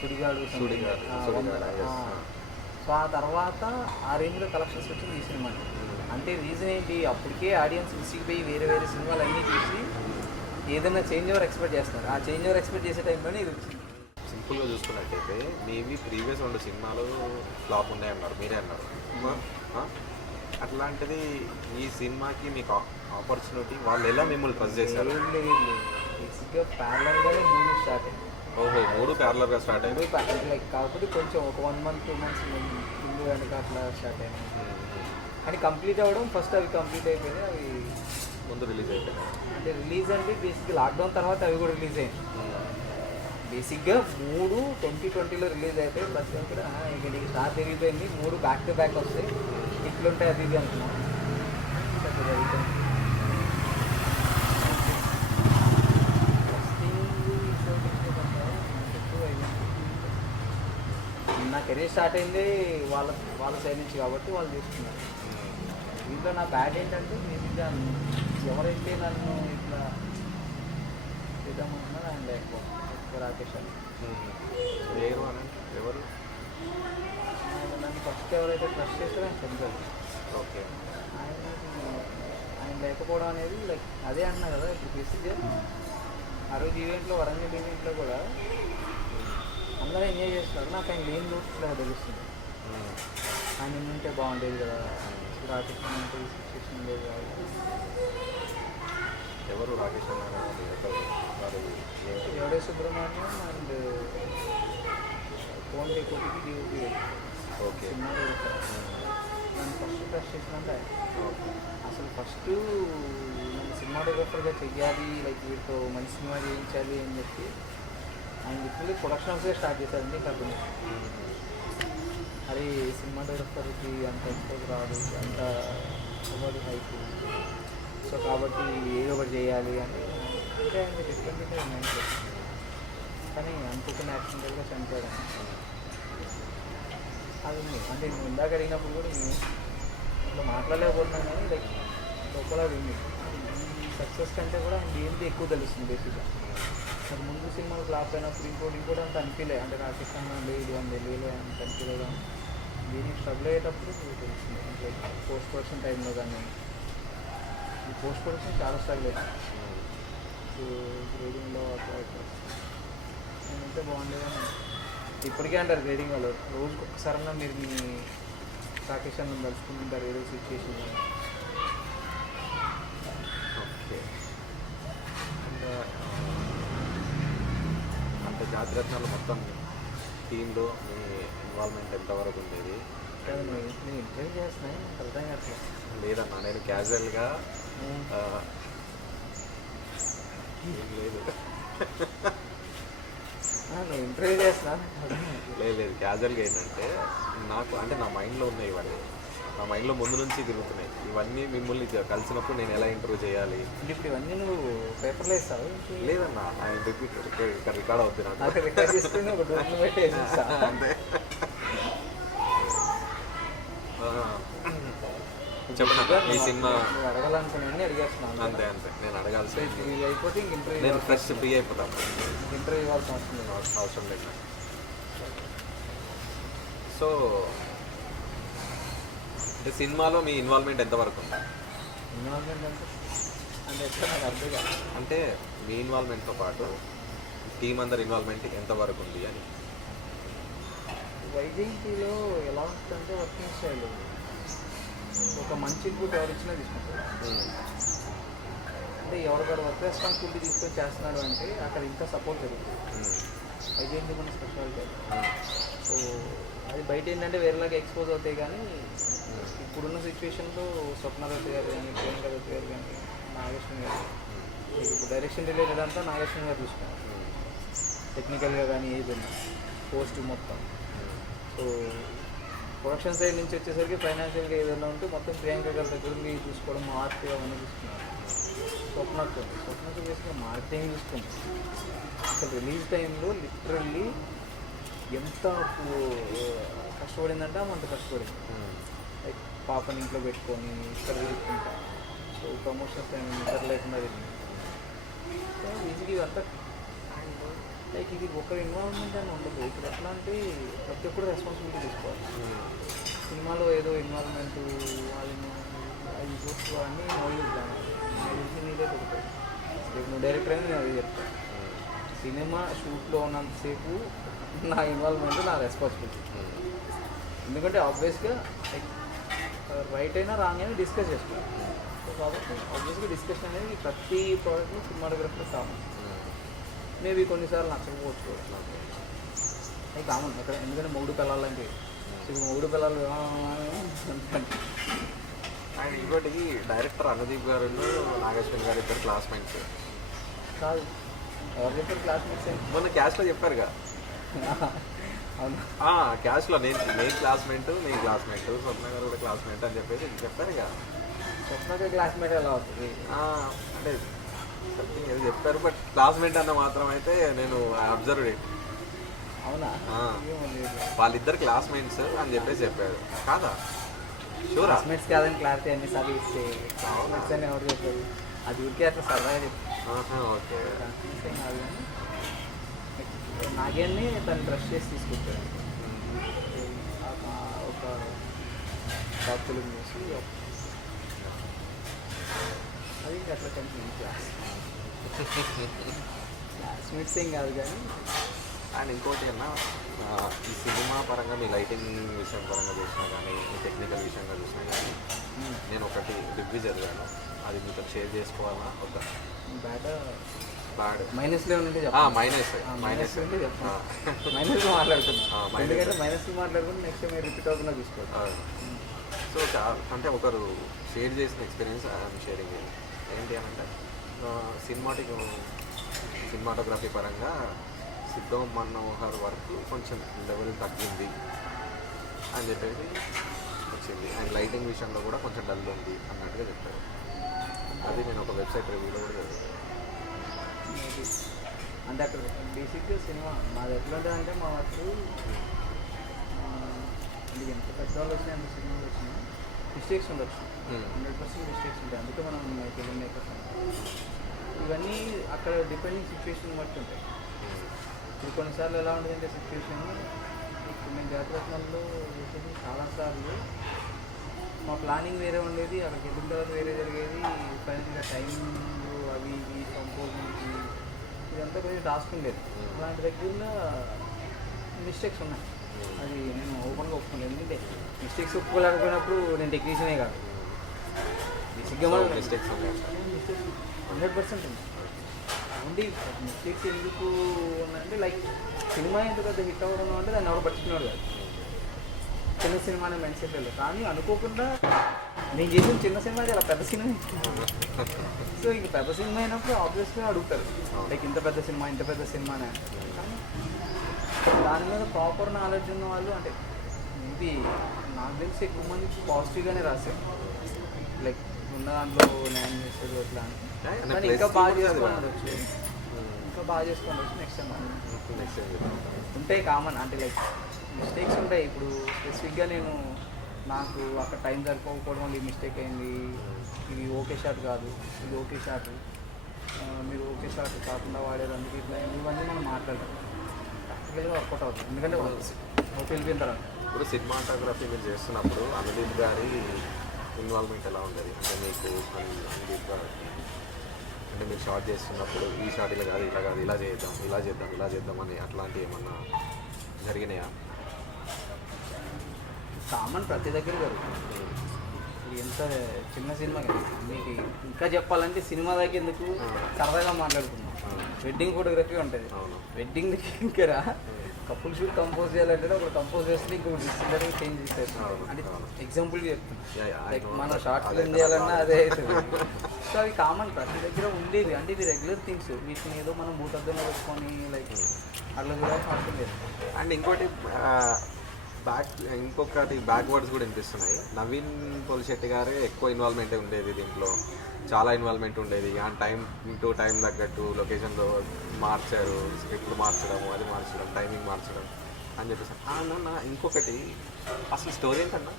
సుడిగాడు. సో ఆ తర్వాత ఆ రేంజ్లో కలెక్షన్స్ వచ్చింది ఈ సినిమా. అంటే రీజన్ ఏంటి, అప్పటికే ఆడియన్స్ విసిగిపోయి వేరే వేరే సినిమాలు అన్నీ చూసి ఏదైనా చేంజ్ ఓవర్ ఎక్స్పెక్ట్ చేస్తారు, ఆ చేంజ్ ఓవర్ ఎక్స్పెక్ట్ చేసే టైంలోనే ఇది వచ్చింది. సింపుల్గా చూసుకున్నట్టయితే మీవి ప్రీవియస్ 2 సినిమాలు ఫ్లాప్ ఉన్నాయన్నారు, మీరే అన్నారు. అట్లాంటిది ఈ సినిమాకి మీకు ఆపర్చునిటీ వాళ్ళు ఎలా మిమ్మల్ని ట్రస్ట్ చేశారు? బేసిక్గా ప్యారలల్గానే మూవీ స్టార్ట్ అయింది. ఓహో, 3 ప్యారలల్గా స్టార్ట్ అయింది. లైక్ కాకపోతే కొంచెం ఒక 1 month 2 months ముందు వెనక అట్లా స్టార్ట్ అయింది. కానీ కంప్లీట్ అవ్వడం ఫస్ట్ అవి కంప్లీట్ అయిపోయినాయి, అవి ముందు రిలీజ్ అయిపోయినాయి. అంటే రిలీజ్ అంటే బేసిక్గా లాక్డౌన్ తర్వాత అవి కూడా రిలీజ్ అయ్యాయి. బేసిక్గా 3 2020లో రిలీజ్ అయిపోయి ప్రతి ఒక్కరు ఇక నీకు స్టార్ట్ తిరిగిపోయింది, 3 బ్యాక్ టు బ్యాక్ వస్తాయి, ఇట్లుంటాయి అది ఇది అనుకున్నాం. నా కెరీర్ స్టార్ట్ అయింది వాళ్ళ సైడ్ నుంచి కాబట్టి వాళ్ళు తీసుకున్నారు. దీంట్లో నా బ్యాడ్ ఏంటంటే బేసిక్గా ఎవరైతే నన్ను ఇట్లా చేద్దామంటున్నారో ఆయన ఎక్కువ రాకేష్ అని. ఎవరు నన్ను ఫస్ట్ ఎవరైతే ట్రస్ట్ చేస్తారో ఆయన చెప్తారు. ఓకే, ఆయన లేకపోవడం అనేది లైక్ అదే అన్నా కదా, ఇప్పుడు బేసిక్గా ఆ రోజు ఈవెంట్లో, వరంగల్ ఈవెంట్లో కూడా అందరూ ఎంజాయ్ చేస్తున్నారు, నాకు ఆయన లేని లోటు ఇట్లా తెలుస్తుంది. ఆయన ఉంటే బాగుండేది కదా, రాకేష్ అంటే ఈ సిచ్యువేషన్ ఉండేది కాదు. ఎవరు రాకేష్ ఎవడే సుబ్రహ్మణ్యం అండ్ ఫోన్ లేకపోతే డిఓపి. ఓకే, సినిమా నన్ను ఫస్ట్ ట్రస్ట్ చేసినంటే అసలు ఫస్ట్ నన్ను సినిమాటోగ్రఫర్గా చెయ్యాలి, లైక్ వీటితో మంచి సినిమా చేయించాలి అని చెప్పి ఆయన లిటరల్లీ ప్రొడక్షన్ హౌస్గా స్టార్ట్ చేశారండి కంపెనీ. అరే సినిమాటోగ్రఫర్కి అంత ఎక్స్పోజ్ రాదు, అంత ఎవరు హైక్, సో కాబట్టి ఏదో ఒకటి చేయాలి అని అంటే ఆయన డిఫరెంట్ మైండ్ సెట్. కానీ అనుకుంటున్న యాక్సిడెంటల్గా చనిపోయాడు. అది ఉంది. అంటే నేను ఇందాక అడిగినప్పుడు కూడా నేను ఇట్లా మాట్లాడలేకపోతున్నాను, కానీ లైక్ లోపల అది ఉంది. సక్సెస్ కంటే కూడా ఆయన ఏంటి ఎక్కువ తెలుస్తుంది బేసిక్గా. నాకు ముందు సినిమాలు ఫ్లాప్ అయినప్పుడు ఇంకోటి అంత అనిపించలే, అంటే రాకేష్ ఖన్నా లేదు అని తెలియలే అంత అనిపించలేదు. దీనికి స్ట్రగుల్ అయ్యేటప్పుడు తెలుస్తుంది. అంటే పోస్ట్ ప్రొడక్షన్ టైంలో కానీ ఈ పోస్ట్ ప్రొడక్షన్ చాలా స్ట్రగుల్ అయ్యింది. గ్రేడింగ్లో అట్లా నేను ఉంటే బాగుండేదని ఇప్పటికే అంటారు గ్రేడింగ్ వాళ్ళు. రోజుకి ఒక్కసారన్నా మీరు మీ రాకేష్ అన్న తలుచుకుంటుంటారు ఏదో సిచ్యువేషన్. ఓకే. అంటే జాతిరత్నాలు మొత్తం టీంలో మీ ఇన్వాల్వ్మెంట్ ఎంతవరకు ఉండేది? నేను ఇంటర్వ్యూ చేస్తున్నాను, నాకు అర్థం కావట్లేదు. లేదన్నా, నేను క్యాజువల్గా ఏం లేదు నేను ఇంటర్వ్యూ చేస్తున్నాను. లేదు క్యాజువల్గా ఏంటంటే నాకు అంటే నా మైండ్లో ఉన్నాయి ఇవన్నీ, నా మైండ్లో ముందు నుంచి తిరుగుతున్నాయి ఇవన్నీ. మిమ్మల్ని కలిసినప్పుడు నేను ఎలా ఇంటర్వ్యూ చేయాలి అంటే ఇప్పుడు ఇవన్నీ నువ్వు పేపర్లో వేస్తావు? లేదన్నా, ఆయన రికార్డ్ అవుతుంది నాకు. నాకు రికార్డ్ చేసుకుని ఒక డోర్లు పెట్టి వేసేస్తా అంతే. చెప్పండి మీ సినిమా నువ్వు అడగాలనుకునే అడిగేస్తున్నాను. అంతే అంతే, నేను అడగాల్సి ఇది అయిపోతే ఇంక ఇంటర్వ్యూ నేను ఫ్రెష్ ఫ్రీ అయిపోతాను, ఇంటర్వ్యూ ఇవ్వాల్సిన అవసరం లేదు. అవసరం లేదు. సో అంటే సినిమాలో మీ ఇన్వాల్వ్మెంట్ ఎంతవరకు ఉంది? ఇన్వాల్వ్మెంట్ అంటే ఎక్కడ నాకు అర్థం కాదు. అంటే మీ ఇన్వాల్వ్మెంట్తో పాటు టీం అందరి ఇన్వాల్వ్మెంట్ ఎంతవరకు ఉంది అని. వైజయంతిలో ఎలా ఉంటుందంటే వర్కింగ్ స్టైల్ ఒక మంచి ఇన్పుట్ ఎవరు ఇచ్చినా తీసుకుంటారు. అంటే ఎవరికారు వర్క్ రెస్పాన్సిబిలిటీ తీసుకొని చేస్తున్నాడు అంటే అక్కడ ఇంకా సపోర్ట్ జరుగుతుంది. వైజయంతి మన స్పెషాలిటీ. సో అది బయట ఏంటంటే వేరేలాగా ఎక్స్పోజ్ అవుతాయి, కానీ ఇప్పుడున్న సిచ్యువేషన్లో స్వప్నదత్ గారు కానీ ప్రియాంక దత్ గారు కానీ నాగేశ్వరం గారు ఇప్పుడు డైరెక్షన్ రిలేటెడ్ అంతా నాగేశ్వరం గారు చూసుకున్నారు. టెక్నికల్గా కానీ ఏదైనా పోస్ట్ మొత్తం. సో ప్రొడక్షన్ సైడ్ నుంచి వచ్చేసరికి ఫైనాన్షియల్గా ఏదైనా ఉంటే మొత్తం ప్రియాంక గారి దగ్గర మీరు చూసుకోవడం, ఆర్ట్ అవన్నీ చూసుకున్నారు. స్వప్నకు బేసిక్గా మార్కెటింగ్ చూసుకుంది. అసలు రిలీజ్ టైంలో లిటరల్లీ ఎంత కష్టపడిందంటే అంత కష్టపడింది. లైక్ పాపని ఇంట్లో పెట్టుకొని ఇక్కడ తిరుగుతుంటా. సో ప్రమోషన్స్ టైం నిద్ర లేకుండా తిరిగింది. సో ఈజీగా ఇదంతా లైక్ ఇది ఒకరి ఇన్వాల్వ్మెంట్ అని ఉండదు. ఇప్పుడు ఎట్లా అంటే ప్రతి ఒక్కరు రెస్పాన్సిబిలిటీ తీసుకోవాలి. సినిమాలో ఏదో ఇన్వాల్వ్మెంట్ అది చూస్తూ అన్నీ మోయిద్దాను నీదే కొడుతుంది. రేపు నువ్వు డైరెక్టర్ అని నేను అది చెప్తాను. సినిమా షూట్లో ఉన్నంతసేపు నా ఇన్వాల్వ్మెంట్ నా రెస్పాన్సిబిలిటీ. ఎందుకంటే ఆబ్వియస్గా రైట్ అయినా రాంగ్ అయినా డిస్కస్ చేసుకోవాలి. సో కాబట్టి ఆబ్వియస్గా డిస్కషన్ అనేది ప్రతి ప్రోడక్ట్ని సినిమాటోగ్రఫర్ కామన్. మేబీ కొన్నిసార్లు నచ్చకపోవచ్చు, అది కామన్ అక్కడ. ఎందుకంటే మూడు పిల్లలంటే ఇప్పుడు మూడు పిల్లలు అండ్ ఇంకోటి డైరెక్టర్ అనుదీప్ గారు నాగేశ్వర్ గారు ఇద్దరు క్లాస్మేట్స్ కాదు. ఎవరు చెప్పారు క్లాస్మేట్స్ అని? మొన్న క్యాష్లో చెప్పారుగా. అవును, క్యాష్లో నేను క్లాస్మేట్ స్వప్న గారు కూడా క్లాస్మేట్ అని చెప్పేసి చెప్పారుగా. స్వప్నకి క్లాస్మేట్ ఎలా అవుతుంది అంటే సంథింగ్ ఏదో చెప్పారు, బట్ క్లాస్మేట్ అన్న మాత్రం అయితే నేను అబ్జర్వ్ ఇట్. అవునా? వాళ్ళిద్దరు క్లాస్మేట్స్ అని చెప్పేసి చెప్పారు కాదా? షూరా? క్లాస్మేట్స్ కాదని క్లారిటీ అన్నిసార్లు ఇస్తే క్లాస్మేట్స్ అని ఎవరు చెప్పారు? అది ఊరికే అట్లా సరదాగా చెప్పారు. ఓకే. క్లాస్మేట్స్ ఏం కాదు కానీ నాగేన్ని తను బ్రష్ చేసి తీసుకొచ్చాడు. ఒక డాక్టర్లు చూసి అది అట్లా కొంచెం క్లాస్మేట్స్ ఏం కాదు కానీ. అండ్ ఇంకోటి అన్న, ఈ సినిమా పరంగా మీ లైటింగ్ విషయం పరంగా చూసినా కానీ మీ టెక్నికల్ విషయంగా చూసినా కానీ నేను ఒకటి రివ్యూ చదివాను, అది మీతో షేర్ చేసుకోవాలా? ఒక బ్యాడ్ మైనస్లో ఉంటే మైనస్ ఉంటే చెప్తాను. మైనస్ మాట్లాడుతున్నాను ఎందుకంటే మైనస్లో మాట్లాడుకుంటే నెక్స్ట్ మీరు రిపీట్ అవ్వకుండా చూసుకోవాలి. సో అంటే ఒకరు షేర్ చేసిన ఎక్స్పీరియన్స్ ఐఎమ్ షేరింగ్. ఏంటి అని అంటే సినిమాటోగ్రఫీ పరంగా సిద్ధం మనోహర్ వర్క్ కొంచెం లెవెల్ తగ్గింది అని చెప్పేసి వచ్చింది. అండ్ లైటింగ్ విషయంలో కూడా కొంచెం డల్ ఉంది అన్నట్టుగా చెప్పారు. అది నేను ఒక వెబ్సైట్ రివ్యూలో కూడా Maybe. అంటే అక్కడ బేసిక్గా సినిమా మాది ఎట్లా ఉంటుంది అంటే మా వర్క్ అంటే ఎంత పెద్దవాళ్ళు వచ్చినా ఎంత సినిమాలు వచ్చినా మిస్టేక్స్ ఉండొచ్చు 100% మిస్టేక్స్ ఉంటాయి. అందుకే మనం ఫిల్మ్ మేకర్స్ ఇవన్నీ అక్కడ డిపెండింగ్ సిచ్యువేషన్ బట్టి ఉంటాయి. ఇప్పుడు కొన్నిసార్లు ఎలా ఉంటుందంటే సిచ్యువేషన్ ఇప్పుడు నేను జాతరత్నాల్లో చేసేది చాలాసార్లు మా ప్లానింగ్ వేరే ఉండేది, అక్కడికి వెళ్ళిన తర్వాత వేరే జరిగేది. ఫైనల్గా టైమింగ్ అవి ఇవి కంపోజింగ్ ఇదంతా కొంచెం టాస్క్ ఉండేది. అలాంటి దగ్గరలో మిస్టేక్స్ ఉన్నాయి. అది నేను ఓపెన్గా ఒప్పుకోలేదు. ఎందుకంటే మిస్టేక్స్ ఒప్పుకోలేకపోయినప్పుడు నేను టెక్నీషియనే కాదు. బేసిక్గా మిస్టేక్స్ ఉన్నాయి. మిస్టేక్స్ 100% ఉంది. ఓన్లీ మిస్టేక్స్ ఎందుకు ఉన్నాయంటే లైక్ సినిమా ఎంత పెద్ద హిట్ అవ్వడం అంటే దాన్ని ఎవరు పట్టించుకున్నాడు కాదు. చిన్న సినిమానే మైండ్ సెట్ లేదు. కానీ అనుకోకుండా నేను చేసిన చిన్న సినిమా చాలా పెద్ద సినిమా. సో ఇంక పెద్ద సినిమా అయినప్పుడు ఆబ్వియస్గా అడుగుతారు లైక్ ఇంత పెద్ద సినిమానే. కానీ దాని మీద ప్రాపర్ నాలెడ్జ్ ఉన్న వాళ్ళు అంటే ఇది నాకు తెలిసి ఎక్కువ మంది పాజిటివ్గానే రాశారు. లైక్ ఉన్న దాంట్లో న్యాయం చేస్తారు అట్లా అని. కానీ ఇంకా బాగా చేసుకోవచ్చు నెక్స్ట్ టైం ఉంటాయి కామన్. అంటే లైక్ మిస్టేక్స్ ఉంటాయి. ఇప్పుడు స్పెసిఫిక్గా నేను నాకు అక్కడ టైం సరిపోకపోవడం వల్ల ఈ మిస్టేక్ అయింది, ఇది ఓకే షాట్ కాదు, ఇది ఓకే షాట్, మీరు ఓకే షాట్ కాకుండా వాడారు అందుకు ఇట్లా ఇవన్నీ మనం మాట్లాడతాం. ప్రాక్టికల్గా వర్కౌట్ అవుతుంది. ఎందుకంటే ఓకే వెళ్ళిపోయిన తర్వాత ఇప్పుడు సినిమాటోగ్రఫీ మీరు చేస్తున్నప్పుడు అనుదీప్ గారి ఇన్వాల్వ్మెంట్ ఎలా ఉండేది? అంటే మీకు అనుదీప్ గారు అంటే మీరు షార్ట్ చేస్తున్నప్పుడు ఈ షాట్ ఇలా కాదు ఇలా చేద్దాం అని అట్లాంటివి ఏమన్నా జరిగినాయా? కామన్ ప్రతి దగ్గర జరుగుతుంది. ఇది ఎంత చిన్న సినిమా కదా. మీకు ఇంకా చెప్పాలంటే సినిమా దగ్గర ఎందుకు సరదాగా మాట్లాడుకుందాం. వెడ్డింగ్ ఫోటోగ్రఫీ ఉంటుంది. వెడ్డింగ్ దగ్గర కపుల్ షూట్ కంపోజ్ చేయాలంటే ఒకటి కంపోజ్ చేస్తే ఇంకొకటి డిస్టెండర్ చేంజ్ చేస్తారు. అంటే ఎగ్జాంపుల్గా చెప్తున్నాను. లైక్ మనం షార్ట్ ఫిల్మ్ చేయాలన్నా అదే అవుతుంది. సో అవి కామన్ ప్రతి దగ్గర ఉండేవి. అంటే ఇవి రెగ్యులర్ థింగ్స్. వీటిని ఏదో మనం భూతద్దంలో పెట్టుకొని లైక్ అట్లా కూడా అవసరం లేదు. అండ్ ఇంకొకటి బ్యాక్వర్డ్స్ కూడా వినిపిస్తున్నాయి. నవీన్ పోలిశెట్టి గారే ఎక్కువ ఇన్వాల్వ్మెంట్ ఉండేది దీంట్లో, చాలా ఇన్వాల్వ్మెంట్ ఉండేది. ఆ టైం తగ్గట్టు లొకేషన్లో మార్చారు, స్క్రిప్ట్లు మార్చడం, అది మార్చడం, టైమింగ్ మార్చడం అని చెప్పేసి అన్న. ఇంకొకటి అసలు స్టోరీ ఏంటన్నా?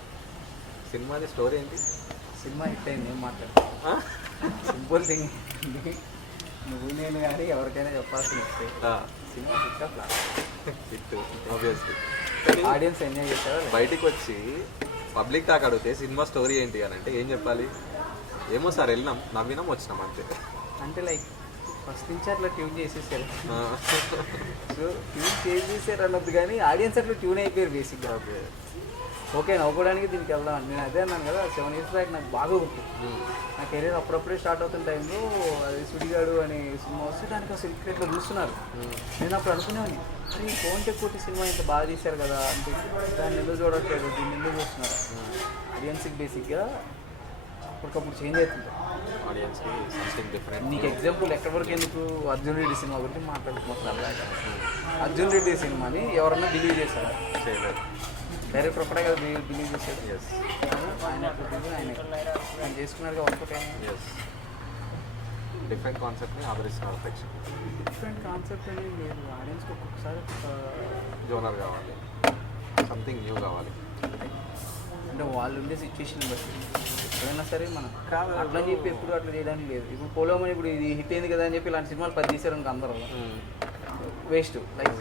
సినిమాది స్టోరీ ఏంటి? సినిమా హిట్ అయింది, ఏం మాట్లాడుతా సింపుల్ థింగ్. నువ్వు నేను కానీ ఎవరికైనా చెప్పాల్సి వస్తే సినిమా హిట్ అట్లా హిట్ ఆబ్వియస్లీ. ఆడియన్స్ ఎంజాయ్ చేస్తారా? బయటికి వచ్చి పబ్లిక్ దాకా అడిగితే సినిమా స్టోరీ ఏంటి అని అంటే ఏం చెప్పాలి? ఏమో సార్ వెళ్ళినాం, నవ్వినాం, వచ్చినాం అంతే. అంటే లైక్ ఫస్ట్ నుంచి అట్లా ట్యూన్ చేసేసారు. సో ట్యూన్ చేసేసారు అన్నది కానీ ఆడియన్స్ అట్లా ట్యూన్ అయిపోయారు బేసిక్గా. ఓకే నవ్వుకోవడానికి దీనికి వెళ్దాం. నేను అదే అన్నాను కదా 7 years బ్యాక్ నాకు బాగా గుర్తు. నా కెరీర్ అప్పుడప్పుడే స్టార్ట్ అవుతున్న టైంలో అది సుడిగాడు అనే సినిమా వస్తే దానికి అసలు ఇట్లా చూస్తున్నారు. నేను అప్పుడు అనుకునేవాడిని అరే ఫోన్ చెప్పుకోటి సినిమా ఇంత బాగా తీశారు కదా అంటే దాన్ని ఎందుకు చూడట్లేదు, దీన్ని ఎందుకు చూస్తున్నారు. ఆడియన్స్కి బేసిక్గా అప్పటికప్పుడు చేంజ్ అవుతుంది. ఆడియన్స్కి సంథింగ్ డిఫరెంట్. నీకు ఎగ్జాంపుల్ ఎక్కడి వరకు ఎందుకు అర్జున్ రెడ్డి సినిమా గురించి మాట్లాడుకుంటున్నారు. అర్జున్ రెడ్డి సినిమాని ఎవరన్నా బిలీవ్ చేశారా? డైరెక్టర్ ఒక్కడే కదా బిలీవ్ చేశాడు. ఆయన చేసుకున్నారుగా వర్కౌట్ అయింది. డిఫరెంట్ కాన్సెప్ట్ని ఆదరిస్తున్నారు. డిఫరెంట్ కాన్సెప్ట్ అనేది లేదు. ఆడియన్స్కి ఒక్కొక్కసారి జోనర్ కావాలి, సంథింగ్ న్యూ కావాలి. అంటే వాళ్ళు ఉండే సిచ్యువేషన్ బట్టి ఎప్పుడైనా సరే మనం అట్లా అని చెప్పి ఎప్పుడు అట్లా చేయడానికి లేదు. ఇప్పుడు పోలోమని ఇప్పుడు ఇది హిట్ అయింది కదా అని చెప్పి ఇలాంటి సినిమాలు 10 తీశారు అనుకో అందరూ వేస్ట్. లైక్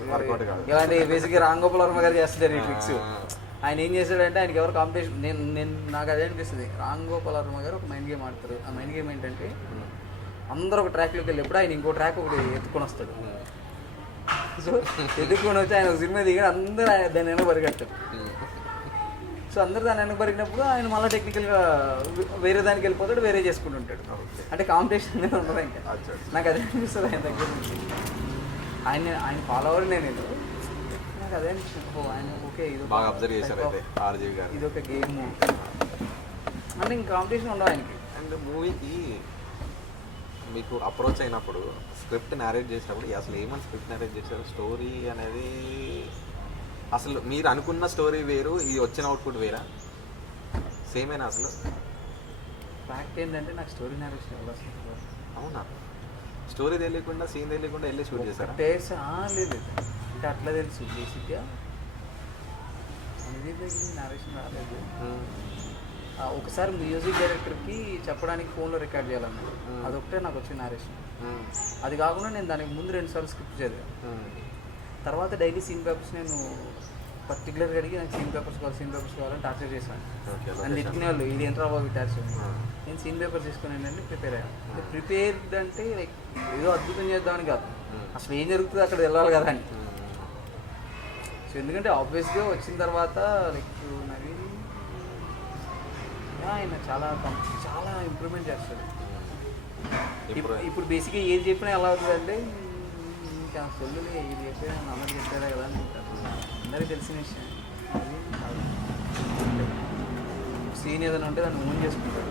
ఇలాంటి బేసిక్గా రామ్ గోపాల్ వర్మ గారు చేస్తారు ఈ ట్రిక్స్. ఆయన ఏం చేశాడంటే ఆయనకి ఎవరు కాంపిటీషన్ నేను నాకు అదే అనిపిస్తుంది. రామ్ గోపాల్ వర్మ గారు ఒక మైండ్ గేమ్ ఆడతారు. ఆ మైండ్ గేమ్ ఏంటంటే అందరూ ఒక ట్రాక్లోకి వెళ్ళి ఎప్పుడు ఆయన ఇంకో ట్రాక్ ఒకటి ఎత్తుకొని వస్తాడు. సో ఎత్తుకొని వచ్చి ఆయన ఒక సినిమా దిగాడు, అందరూ ఆయన దాని వెనక పరిగెడతారు. సో అందరూ దాని వెనక పరిగినప్పుడు ఆయన మళ్ళీ టెక్నికల్గా వేరే దానికి వెళ్ళిపోతాడు, వేరే చేసుకుంటుంటాడు. అంటే కాంపిటీషన్ అనేది ఉండదు ఇంకా. నాకు అదే అనిపిస్తుంది ఆయన దగ్గర నుంచి. ఆయన ఫాలో అవ్వడం నేను నాకు అదే అనిపిస్తుంది. ఆయన ఓకే ఇది బాగా అబ్జర్వ్ చేశారు అయితే ఆర్జీవి గారు. ఇది ఒక గేమ్ అంటే ఇంక కాంపిటీషన్ ఉండదు ఆయనకి. అండ్ మూవీకి మీకు అప్రోచ్ అయినప్పుడు స్క్రిప్ట్ నేరేట్ చేసినప్పుడు అసలు ఏమని స్క్రిప్ట్ నేరేట్ చేశారు? స్టోరీ అనేది అసలు మీరు అనుకున్న స్టోరీ వేరు, ఇది వచ్చిన అవుట్పుట్ వేరా? సేమేనా అసలు? ఫ్యాక్ట్ ఏంటంటే నాకు స్టోరీ నేరేషన్ ఎవరు అసలు అవునా? స్టోరీ తెలియకుండా సీన్ తెలియకుండా వెళ్ళి షూట్ చేశారా? టేస్ట్ లేదు అంటే అట్లా తెలుసు బేసిక్గా అనేది నేరేషన్ రాలేదు. ఒకసారి మ్యూజిక్ డైరెక్టర్కి చెప్పడానికి ఫోన్లో రికార్డ్ చేయాలన్నాడు, అదొకటే నాకు వచ్చిన నేరేషన్. అది కాకుండా నేను దానికి ముందు 2 సార్లు స్క్రిప్ట్ చదివాను. తర్వాత డైలీ సీన్ పేపర్స్ నేను పర్టికులర్గా అడిగి నాకు సీన్ పేపర్స్ కావాలని టార్చర్ చేశాను. అని తిట్టుకునే వాళ్ళు ఇది ఏంట్రా బాబు టార్చర్. నేను సీన్ పేపర్స్ తీసుకుని ఏంటంటే ప్రిపేర్ అయ్యాను. ప్రిపేర్డ్ అంటే లైక్ ఏదో అద్భుతం చేద్దామని కాదు, అసలు ఏం జరుగుతుందో అక్కడ వెళ్ళాలి కదా అని. సో ఎందుకంటే ఆబ్వియస్గా వచ్చిన తర్వాత లైక్ నవీన్ ఆయన చాలా ఇంప్రూవ్మెంట్ చేస్తాడు. ఇప్పుడు బేసిక్గా ఏది చెప్పినా ఎలా అవుతుందంటే ఇంకా సొల్లులే ఇది చెప్పినా అందరికి చెప్పారా కదా అని చెప్తారు. అందరికీ తెలిసిన విషయం. సీన్ ఏదైనా ఉంటే దాన్ని ఓన్ చేసుకుంటాడు.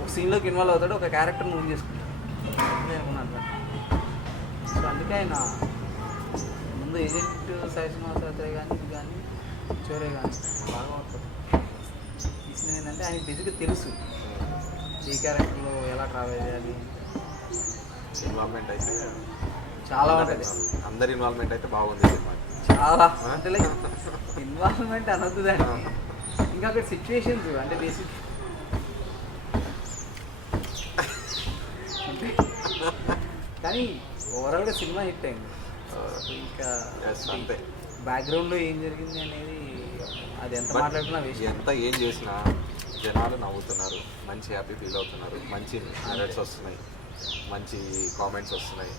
ఒక సీన్లోకి ఇన్వాల్వ్ అవుతాడు, ఒక క్యారెక్టర్ని ఓన్ చేసుకుంటాడు. అనుకున్నాను. సో అందుకే ఆయన ముందు ఏజెంట్ సాయిశ్రీనివాసరావు కానీ ఇది కానీ చోరే కానీ బాగా అవుతాడు. తీసిన ఏంటంటే ఆయన బేసిక్గా తెలుసు ఈ క్యారెక్టర్లో ఎలా ట్రావెల్ చేయాలి. ఇన్వాల్వ్మెంట్ అయితే చాలా ఉంటుంది. అందరి ఇన్వాల్వ్మెంట్ అయితే బాగుంది సినిమా. చాలా అంటే లైక్ ఇన్వాల్వ్మెంట్ అనొద్దు దాన్ని, ఇంకా అక్కడ సిచ్యువేషన్స్ అంటే బేసిక్ అంటే కానీ ఓవరాల్గా సినిమా హిట్ అయింది. ఇంకా అంతే బ్యాక్గ్రౌండ్లో ఏం జరిగింది అనేది అది ఎంత మాట్లాడుతున్నా ఎంత ఏం చేసినా జనాలు నవ్వుతున్నారు, మంచి హ్యాపీ ఫీల్ అవుతున్నారు, మంచి హైలైట్స్ వస్తున్నాయి, మంచి కామెంట్స్ వస్తున్నాయి.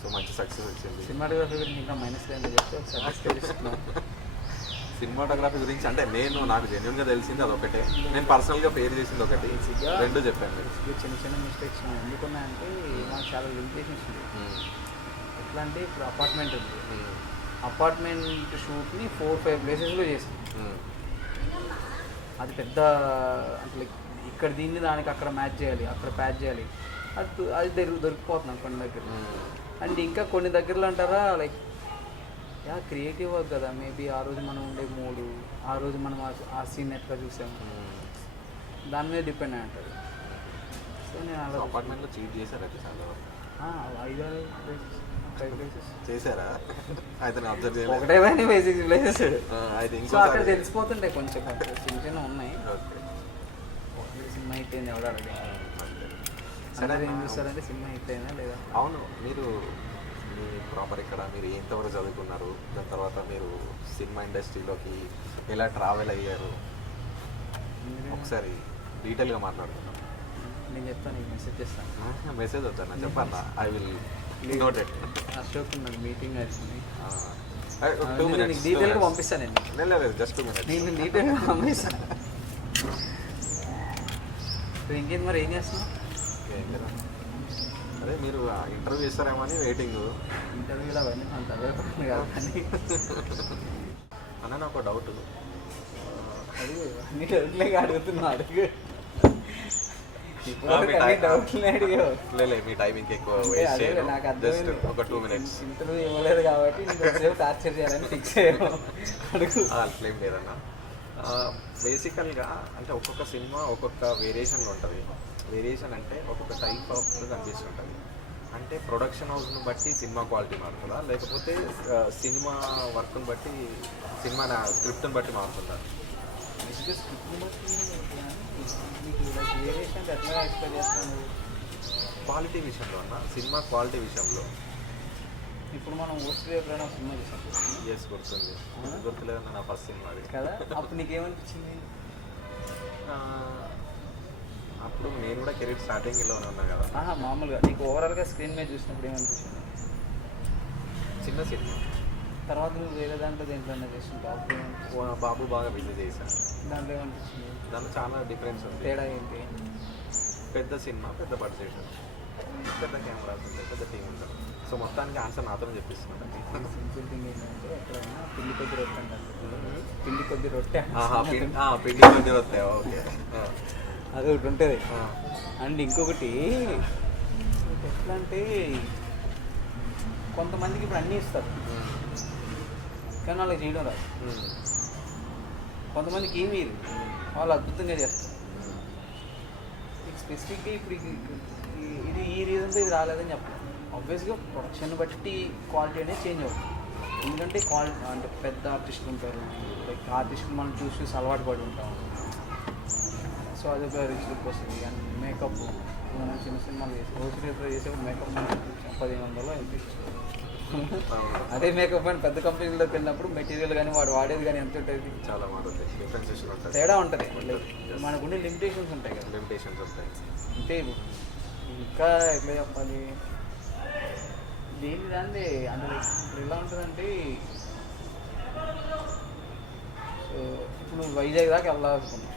సో మంచి సక్సెస్ వచ్చింది. సినిమాటోగ్రఫీ గురించి ఇంకా మైనస్ చెప్తే సినిమాటోగ్రఫీ గురించి అంటే నాకు జెన్యున్గా తెలిసింది అదొకటే, నేను పర్సనల్గా పేరు చేసింది ఒకటి, 2 చెప్పాను. చిన్న మిస్టేక్స్ ఎందుకున్నాయంటే నాకు చాలా లిమిటేషన్స్ ఉంది. ఎట్లా అంటే ఇప్పుడు అపార్ట్మెంట్ ఉంది, అపార్ట్మెంట్ షూట్ని 4-5 ప్లేసెస్లో చేస్తాం. అది పెద్ద అంటే లైక్ ఇక్కడ దీన్ని దానికి అక్కడ మ్యాచ్ చేయాలి, అక్కడ ప్యాచ్ చేయాలి, అది దొరికిపోతున్నాం కొన్ని దగ్గర. అండ్ ఇంకా కొన్ని దగ్గరలో అంటారా లైక్ క్రియేటివ్ వర్క్ కదా, మేబీ ఆ రోజు మనం ఉండే మూడు, ఆ రోజు మనం ఆ సీన్ ఎట్లా చూసాము దాని మీద డిపెండ్ అయి ఉంటుంది. సో నేను అలా అపార్ట్మెంట్లో చీట్ చేశారు అయితే చాలా 5 ప్లేసెస్ చేశారా? అయితే ఒకటే కానీ 6 ప్లేసెస్. అయితే అక్కడ తెలిసిపోతుంటాయి కొంచెం చిన్న చిన్న ఉన్నాయి. సినిమా హిట్ అయింది ఎవరు అడగండి, అందరూ ఏం చూస్తారంటే సినిమా హిట్ అయిందా లేదా. అవును, మీరు మీ ప్రాపర్ ఇక్కడ మీరు ఎంతవరకు చదువుకున్నారు, దాని తర్వాత మీరు సినిమా ఇండస్ట్రీలోకి ఎలా ట్రావెల్ అయ్యారు, ఒకసారి డీటెయిల్గా మాట్లాడుతున్నాం. నేను చెప్తాను, నీకు మెసేజ్ చేస్తాను. మెసేజ్ వచ్చాను చెప్పన్నా, I will note it. Ashok ఉన్నాడు, మీటింగ్ వచ్చింది, 2 minutes డీటెయిల్గా పంపిస్తాను. నేను లేదు జస్ట్ 2 minutes నేను డీటెయిల్గా పంపిస్తాను. ఇంకేం మరి ఏం చేస్తున్నావు? అదే మీరు ఇంటర్వ్యూ ఇస్తారేమో అని వెయిటింగ్. ఇంటర్వ్యూలో అవన్నీ అంత అడగకుండా కాదు కానీ అన్న నాకు డౌట్, అది అన్ని డౌట్లే అడుగుతున్నా, అడుగు లేదు మీ టైమింగ్ ఎక్కువ వేస్ట్ చేయను, నాకు జస్ట్ అర్థమైంది. ఒక 2 minutes. ఇంటర్వ్యూ ఇవ్వలేదు కాబట్టి నేను టార్చర్ చేయాలని ఫిక్స్ అయ్యాను. అడుగు. అట్లేం లేదన్న. బేసికల్గా అంటే ఒక్కొక్క సినిమా ఒక్కొక్క వేరియేషన్లో ఉంటుంది. వేరియేషన్ అంటే ఒక్కొక్క టైప్ ఆఫ్ కనిపిస్తుంటుంది. అంటే ప్రొడక్షన్ హౌస్ను బట్టి సినిమా క్వాలిటీ మారుతుందా, లేకపోతే సినిమా వర్క్ని బట్టి సినిమా స్క్రిప్ట్ని బట్టి మారుతుందా? స్క్రిప్ట్ని బట్టి మీకు వేరియేషన్ ఎట్లా ఎక్స్పెక్ట్ చేస్తాను? క్వాలిటీ విషయంలో అన్న, సినిమా క్వాలిటీ విషయంలో. ఇప్పుడు మనం ఓస్ట్రీ ఎప్పుడైనా సినిమా చూసాం, ఎస్ గుర్తుంది, గుర్తులేదన్న నా ఫస్ట్ సినిమా అది కదా. అప్పుడు నీకేమనిపించింది? అప్పుడు నేను కూడా కెరీర్ స్టార్టింగ్లోనే ఉన్నా కదా. మామూలుగా నీకు ఓవరాల్గా స్క్రీన్ మీద చూసినప్పుడు ఏమనిపించింది? చిన్న సినిమా. తర్వాత నువ్వు వేరే దాంట్లో దేంట్లో చేస్తుంటావు? బాబు బాగా బిజీ చేశాను. దాంట్లో ఏమనిపించింది? దాంట్లో చాలా డిఫరెన్స్ ఉంది. తేడా ఏంటి? పెద్ద సినిమా, పెద్ద బడ్జెట్, పెద్ద కెమెరాస్ ఉంటాయి, పెద్ద టీం ఉంటుంది. సో మొత్తానికి ఆన్సర్ నాతో చెప్పిస్తున్నాను. సింపుల్ థింగ్ ఏంటంటే ఎక్కడైనా పిండి కొద్ది రొట్టె అంటారు, పిండి కొద్ది రొట్టె, పిండి కొద్ది రొట్టె, ఓకే, అది ఒకటి ఉంటుంది. అండ్ ఇంకొకటి ఎట్లా అంటే కొంతమందికి ఇప్పుడు అన్నీ ఇస్తారు కానీ వాళ్ళకి చేయడం రాదు. కొంతమందికి ఏమీ వాళ్ళు అద్భుతంగా చేస్తారు. స్పెసిఫిక్గా ఇప్పుడు ఇది ఈ రీజన్తో ఇది రాలేదని చెప్పాలి. ఆబ్వియస్గా ప్రొడక్షన్ బట్టి క్వాలిటీ అనేది చేంజ్ అవుతుంది. ఎందుకంటే అంటే పెద్ద ఆర్టిస్టులు ఉంటారు, లైక్ ఆర్టిస్టులు మనం చూసి అలవాటు పడి ఉంటాం. సో అది ఒక రిచ్ లుక్ వస్తుంది. అండ్ మేకప్ మనం చిన్న సినిమాలు చేసి రోజు రేపు చేసేప్పుడు మేకప్ మనం 1500 ఎంత ఇస్తుంది. అదే మేకప్ అని పెద్ద కంపెనీలోకి వెళ్ళినప్పుడు మెటీరియల్ కానీ వాడు వాడేది కానీ ఎంత ఉంటుంది, చాలా మారుతుంది, డిఫరెన్షియేషన్ ఉంటుంది, తేడా ఉంటుంది. మనకుండే లిమిటేషన్స్ ఉంటాయి కదా, లిమిటేషన్స్ వస్తాయి. అంటే ఇంకా ఎట్లా చెప్పాలి, దేని దాన్ని అంటే లైక్ ఇప్పుడు ఎలా ఉంటుందంటే, సో ఇప్పుడు నువ్వు వైజాగ్ దాకా వెళ్ళాలనుకున్నావు,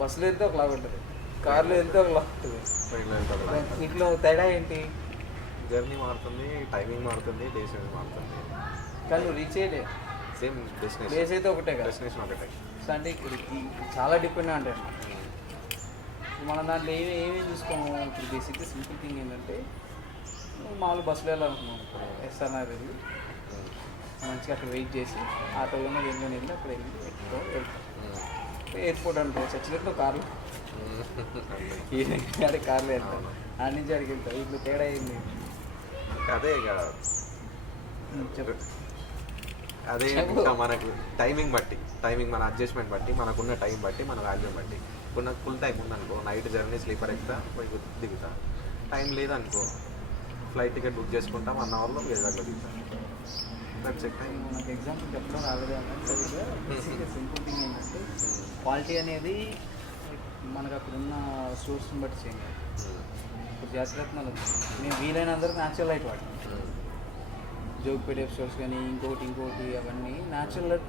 బస్సులో వెళ్తే ఒకలాగా ఉంటుంది, కార్లో వెళ్తే ఒకలాగా ఉంటుంది. వీటిలో తేడా ఏంటి? జర్నీ మారుతుంది, టైమింగ్ మారుతుంది, డెస్టినేషన్ మారుతుంది, కానీ నువ్వు రీచ్ అయ్యలే సేమ్ డెస్టినేషన్, ప్లేస్ అయితే ఒకటే కదా, డెస్టినేషన్ ఒకటే. సో అంటే చాలా డిపెండ్ అంటే మనం దాంట్లో ఏమేమి చూసుకోము. ఇప్పుడు బేసిక్గా సింపుల్ థింగ్ ఏంటంటే, మామూలు బస్సులో వెళ్ళాలనుకున్నాం, ఎస్ఆర్ఆర్ వెళ్ళి మంచిగా అక్కడ వెయిట్ చేసి ఆటోలోనే వెళ్ళి అక్కడ వెళ్ళి వెళ్తాం. ఎయిర్పోర్ట్ అనుకో చచ్చినట్టు కార్లో అదే కార్లో వెళ్తాం, ఆడి నుంచి అడిగి వెళ్తాం. ఇప్పుడు తేడా అయింది. అదే ఇక చెప్పు. అదే ఇంకా మనకు టైమింగ్ బట్టి, టైమింగ్ మన అడ్జస్ట్మెంట్ బట్టి, మనకున్న టైం బట్టి, మన వాల్యూ బట్టి. ఇప్పుడు నాకు ఫుల్ టైం ఉందనుకో, నైట్ జర్నీ స్లీపర్ ఎక్కుతా పోయి దిగుతా. టైం లేదనుకో, ఫ్లైట్ టికెట్ బుక్ చేసుకుంటాం, 1 అవర్లో వైజాగ్లో దిగుతాం. That's it. టైం నాకు ఎగ్జాంపుల్ చెప్పడం రాలేదు అన్నట్టు. సింపుల్ థింగ్ ఏంటంటే, క్వాలిటీ అనేది మనకు అక్కడ ఉన్న సోర్స్ని బట్టి చేంజ్. ఇప్పుడు జాతిరత్నాలు మేము వీలైనందరూ న్యాచురల్ లైట్ వాడతాం. జోగిపేట ఎపిసోడ్స్ కానీ ఇంకోటి అవన్నీ న్యాచురల్ లైట్,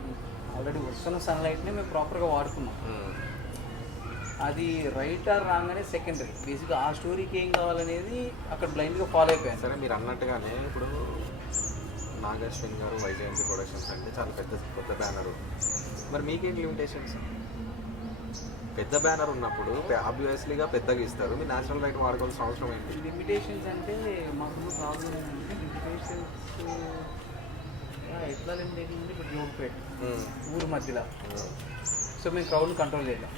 ఆల్రెడీ వస్తున్న సన్లైట్ని మేము ప్రాపర్గా వాడుకున్నాం. అది రైట్ ఆర్ రాంగ్ అనేది సెకండరీ. బేసిక్గా ఆ స్టోరీకి ఏం కావాలనేది అక్కడ బ్లైండ్గా ఫాలో అయిపోయాను. సరే, మీరు అన్నట్టుగానే ఇప్పుడు నాగశ్విన్ గారు వైజయంతి ప్రొడక్షన్స్ అంటే చాలా పెద్ద బ్యానర్. మరి మీకేం లిమిటేషన్స్? పెద్ద బ్యానర్ ఉన్నప్పుడు ఆబ్వియస్లీగా పెద్దగా ఇస్తారు, మీరు న్యాచురల్ లైట్ వాడుకోవాల్సిన అవసరం ఏంటి? లిమిటేషన్స్ అంటే మాకు ప్రాబ్లం ఏంటంటే, లిమిటేషన్స్ ఎట్లా లిమిటేషన్ అంటే, ఇప్పుడు జోగిపేట ఊరు మధ్యలో, సో మేము క్రౌడ్ని కంట్రోల్ చేయలేం.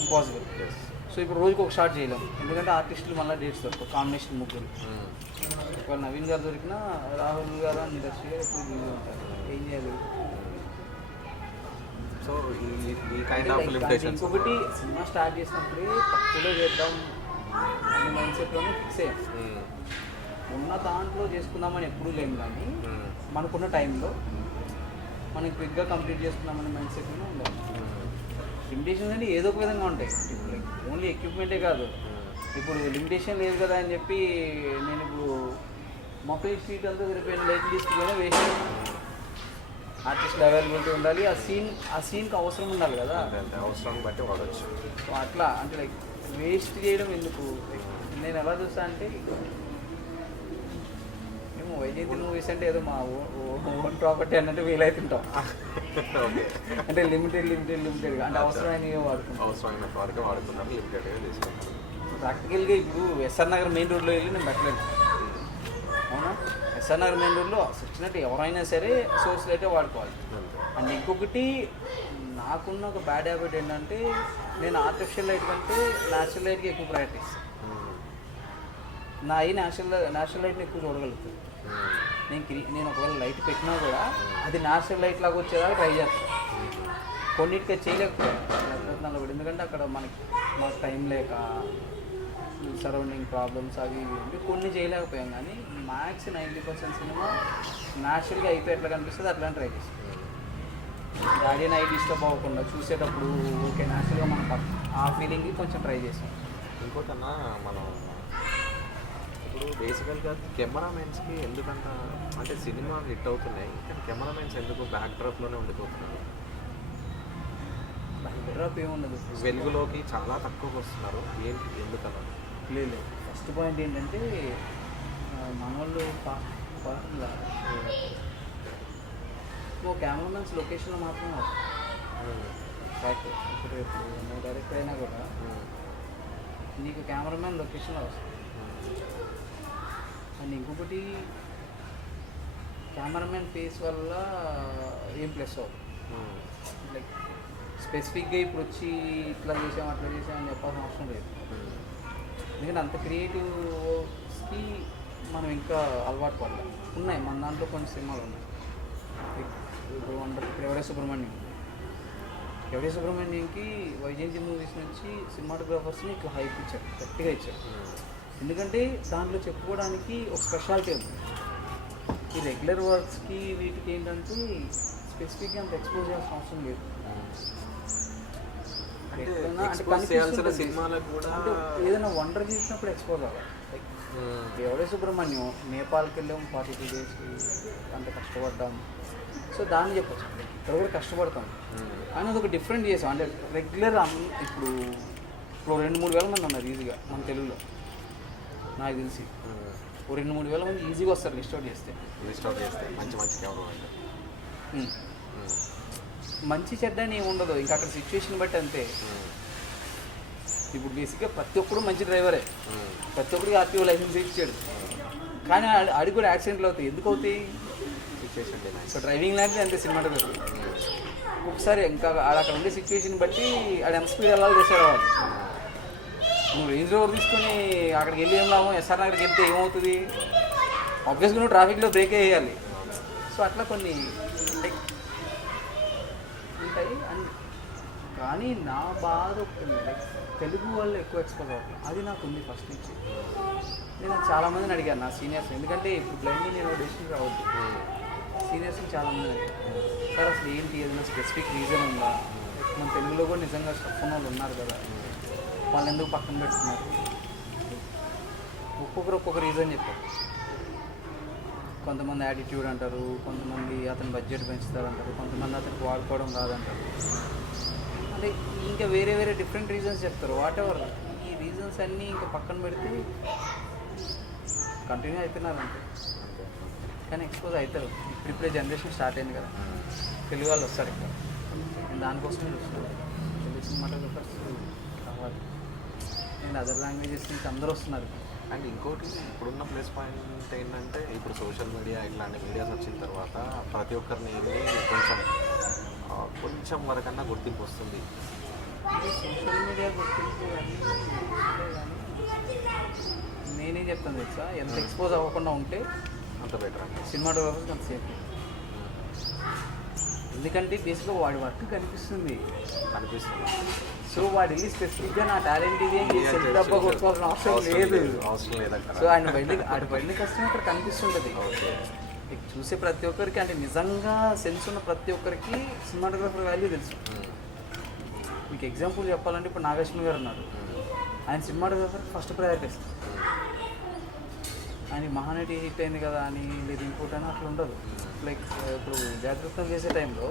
ఇంపాసిబుల్. సో ఇప్పుడు రోజుకి ఒక షాట్ చేయలేం, ఎందుకంటే ఆర్టిస్టులు మళ్ళీ డేట్స్ దొరకవు. కాంబినేషన్ ముగ్గురు, ఒకవేళ నవీన్ గారు దొరికినా రాహుల్ గారు అని ఇండస్ట్రీ గారు ఎప్పుడు బిజీ ఉంటారు, ఏం చేయాలి? సో ఈ కైండ్ ఆఫ్ లిమిటేషన్స్. ఇంకొకటి, సినిమా స్టార్ట్ చేసినప్పుడే తక్కువలో చేద్దాం అనే మైండ్ సెట్లోనే ఫిక్స్ అయ్యాం. ఉన్న దాంట్లో చేసుకుందామని ఎప్పుడూ లేము, కానీ మనకున్న టైంలో మనం క్విక్గా కంప్లీట్ చేసుకుందామనే మైండ్ సెట్లోనే ఉండాలి. లిమిటేషన్స్ అంటే ఏదో ఒక విధంగా ఉంటాయి. ఇప్పుడు ఓన్లీ ఎక్విప్మెంటే కాదు. ఇప్పుడు లిమిటేషన్ లేదు కదా అని చెప్పి నేను ఇప్పుడు మొత్తం సీట్ అంతా సరిపోయిన లైట్ తీసుకుపోయినా వేస్ట్. ఆర్టిస్టులు అవైలబిలిటీ ఉండాలి, ఆ సీన్కి అవసరం ఉండాలి కదా, అవసరం బట్టి వాడచ్చు. సో అట్లా అంటే లైక్ వేస్ట్ చేయడం ఎందుకు? నేను ఎలా చూస్తా అంటే, మేము వైజయంతి మూవీస్ అంటే ఏదో మా ఓన్ ప్రాపర్టీ అన్నట్టు ఫీల్ అవుతుంటాం. అంటే లిమిటెడ్ అంటే అవసరమైనవి వాడుకుంటాం. అవసరమైన వరకు వాడుకుంటాం, లిమిటెడ్గా తీసుకుంటాం. ప్రాక్టికల్గా ఇప్పుడు ఎస్ఆర్ నగర్ మెయిన్ రోడ్లో వెళ్ళి నేను పెట్టలేదు, అవునా? ఎస్ఆర్ నగర్ మెయిన్ రోడ్లో వచ్చినట్టు ఎవరైనా సరే సోర్స్ లైటే వాడుకోవాలి. అండ్ ఇంకొకటి, నాకున్న ఒక బ్యాడ్ హ్యాబిట్ ఏంటంటే, నేను ఆర్టిఫిషియల్ లైట్ కంటే న్యాచురల్ లైట్కి ఎక్కువ ప్రాక్టీస్. నా ఈ న్యాచురల్ లైట్ని ఎక్కువ చూడగలుగుతుంది. నేను ఒకవేళ లైట్ పెట్టినా కూడా అది న్యాచురల్ లైట్ లాగా వచ్చేదాకా ట్రై చేస్తాను. కొన్నిటికి చేయలేకపోతున్నాను, ఎందుకంటే అక్కడ మాకు టైం లేక, సరౌండింగ్ ప్రాబ్లమ్స్ అవి ఇవి ఉండి కొన్ని చేయలేకపోయాం. కానీ మ్యాక్స్ 90% సినిమా న్యాచురల్గా అయిపోయి ఎట్లా కనిపిస్తుంది అట్లా ట్రై చేస్తాం. డాడీ నైట్ డిస్టర్బ్ అవ్వకుండా చూసేటప్పుడు ఓకే న్యాచురల్గా మనం ఆ ఫీలింగ్కి కొంచెం ట్రై చేస్తాం. ఇంకోటన్నా, మనం ఇప్పుడు బేసికల్గా కెమెరామెన్స్కి ఎందుకంత అంటే సినిమా హిట్ అవుతున్నాయి, కానీ కెమెరామెన్స్ ఎందుకు బ్యాక్ డ్రాప్లోనే ఉండిపోతున్నారు? బ్యాక్ డ్రాప్ ఏముండదు, వెలుగులోకి చాలా తక్కువగా వస్తున్నారు. ఏంటి ఎందుకన్నా? లేదు, ఫస్ట్ పాయింట్ ఏంటంటే, మన వాళ్ళు ఓ కెమెరామెన్స్ లొకేషన్లో మాత్రమే వస్తుంది. ఇప్పుడు నువ్వు డైరెక్ట్ అయినా కూడా నీకు కెమెరామెన్ లొకేషన్లో వస్తుంది. అండ్ ఇంకొకటి, కెమెరామెన్ ఫేస్ వల్ల ఏం ప్లస్ అవ్వదు. లైక్ స్పెసిఫిక్గా ఇప్పుడు వచ్చి ఇట్లా చేసాం అట్లా చేసాం అని చెప్పాల్సిన అవసరం లేదు. ఎందుకంటే అంత క్రియేటివ్స్కి మనం ఇంకా అలవాటు పడలేం. ఉన్నాయి మన దాంట్లో కొన్ని సినిమాలు ఉన్నాయి. ఇప్పుడు ఎవరే సుబ్రహ్మణ్యంకి వైజయంతి మూవీస్ నుంచి సినిమాటోగ్రాఫర్స్ని ఇట్లా హైప్ ఇచ్చారు, గట్టిగా ఇచ్చారు. ఎందుకంటే దాంట్లో చెప్పుకోవడానికి ఒక స్పెషాలిటీ ఉంది. ఈ రెగ్యులర్ వర్క్స్కి వీటికి ఏంటంటే స్పెసిఫిక్గా అంత ఎక్స్పోజ్ చేయాల్సిన అవసరం లేదు. ఏదైనా వండర్ చేసినప్పుడు ఎక్స్పోజ్ అవ్వాలి. ఎవరే సుబ్రహ్మణ్యం నేపాల్కి వెళ్ళాము 42 days అంత కష్టపడ్డాము. సో దాన్ని చెప్పచ్చు, ఇక్కడ కూడా కష్టపడతాం అని అది ఒక డిఫరెంట్ చేసాం. అంటే రెగ్యులర్ ఇప్పుడు 2-3 వేల మంది ఉన్నారు ఈజీగా మన తెలుగులో. నాకు తెలిసి 2-3 వేల మంది ఈజీగా వస్తారు లిస్ట్ అవుట్ చేస్తే. మంచి చెడ్డ అని ఏమి ఉండదు, ఇంకా అక్కడ సిచ్యువేషన్ బట్టి అంతే. ఇప్పుడు బేసిక్గా ప్రతి ఒక్కరు మంచి డ్రైవరే, ప్రతి ఒక్కరికి ఆర్టీఓ లైసెన్స్ ఇచ్చాడు. కానీ ఆడికి కూడా యాక్సిడెంట్లు అవుతాయి. ఎందుకు అవుతాయి? సో డ్రైవింగ్ లాంటిది అంతే సినిమాటోగ్రఫీ. ఒకసారి ఇంకా అక్కడ ఉండే సిచ్యువేషన్ బట్టి ఆడ ఎంత స్పీడ్ వెళ్ళాలి చేశాడు వాడు. నువ్వు రేంజ్ రోవర్ తీసుకొని అక్కడికి వెళ్ళి ఏం లాభం? ఎస్ఆర్ నగర్కి వెళ్తే ఏమవుతుంది? ఆబ్వియస్గా నువ్వు ట్రాఫిక్లో బ్రేక్ వేయాలి. సో అట్లా కొన్ని ఉంటాయి. కానీ నా బాధ ఒకటి, తెలుగు వాళ్ళు ఎక్కువ ఎక్స్పోజ్ అవుతుంది. అది నాకు ఉంది ఫస్ట్ నుంచి. నేను చాలామందిని అడిగాను నా సీనియర్స్, ఎందుకంటే ఇప్పుడు బ్లైండ్లీ నేను డెసిషన్ రావద్దు. సీనియర్స్ని చాలామంది అడిగాను, సార్ అసలు ఏంటి, ఏదైనా స్పెసిఫిక్ రీజన్ ఉందా? మన తెలుగులో కూడా నిజంగా స్టఫ్ ఉన్న వాళ్ళు ఉన్నారు కదా, వాళ్ళు ఎందుకు పక్కన పెట్టుకున్నారు? ఒక్కొక్క రీజన్ చెప్పారు. కొంతమంది యాటిట్యూడ్ అంటారు, కొంతమంది అతని బడ్జెట్ పెంచుతారు అంటారు, కొంతమంది అతనికి వాడుకోవడం రాదంటారు. అంటే ఇంకా వేరే డిఫరెంట్ రీజన్స్ చెప్తారు. వాట్ ఎవర్ ఈ రీజన్స్ అన్నీ ఇంకా పక్కన పెడితే కంటిన్యూ అవుతున్నారంటే, కానీ ఎక్స్పోజ్ అవుతారు. ఇప్పుడే జనరేషన్ స్టార్ట్ అయింది కదా, తెలుగు వాళ్ళు వస్తారు ఇక్కడ. నేను దానికోసమే చూస్తున్నాను, తెలుగు సినిమాటోగ్రఫర్స్ కావాలి. అండ్ అదర్ లాంగ్వేజెస్ నుంచి అందరూ వస్తున్నారు. అండ్ ఇంకోటి ఇప్పుడున్న ప్లస్ పాయింట్ ఏంటంటే, ఇప్పుడు సోషల్ మీడియా ఇట్లాంటి మీడియాస్ వచ్చిన తర్వాత ప్రతి ఒక్కరిని కొంచెం వరకన్నా గుర్తింపు వస్తుంది. సోషల్ మీడియా గుర్తింపు నేనేం చెప్తాను తెలుసా, ఎంత ఎక్స్పోజ్ అవ్వకుండా ఉంటే అంత బెటర్ అండి సినిమాటోగ్రఫర్స్ అంత సేఫ్. ఎందుకంటే బేసిక్గా వాడి వర్క్ కనిపిస్తుంది. సో వాడు వెళ్ళి స్పెసిఫిక్గా నా టాలెంట్ ఇది అని చెప్పి డబ్బా కొట్టుకోవాల్సిన అవసరం లేదు. సో ఆడి పడిన కష్టం అక్కడ కనిపిస్తుంటుంది. చూసే ప్రతి ఒక్కరికి, అంటే నిజంగా సెన్స్ ఉన్న ప్రతి ఒక్కరికి సినిమాటోగ్రఫర్ వాల్యూ తెలుసు. మీకు ఎగ్జాంపుల్ చెప్పాలంటే ఇప్పుడు నాగేశ్వర గారు ఉన్నారు, ఆయన సినిమాటోగ్రఫర్ ఫస్ట్ ప్రయారిటీ ఇస్తారు. ఆయన మహానటి హిట్ అయింది కదా అని లేదు ఇంకోటి అని అట్లా ఉండదు. లైక్ ఇప్పుడు జాగ్రత్తం చేసే టైంలో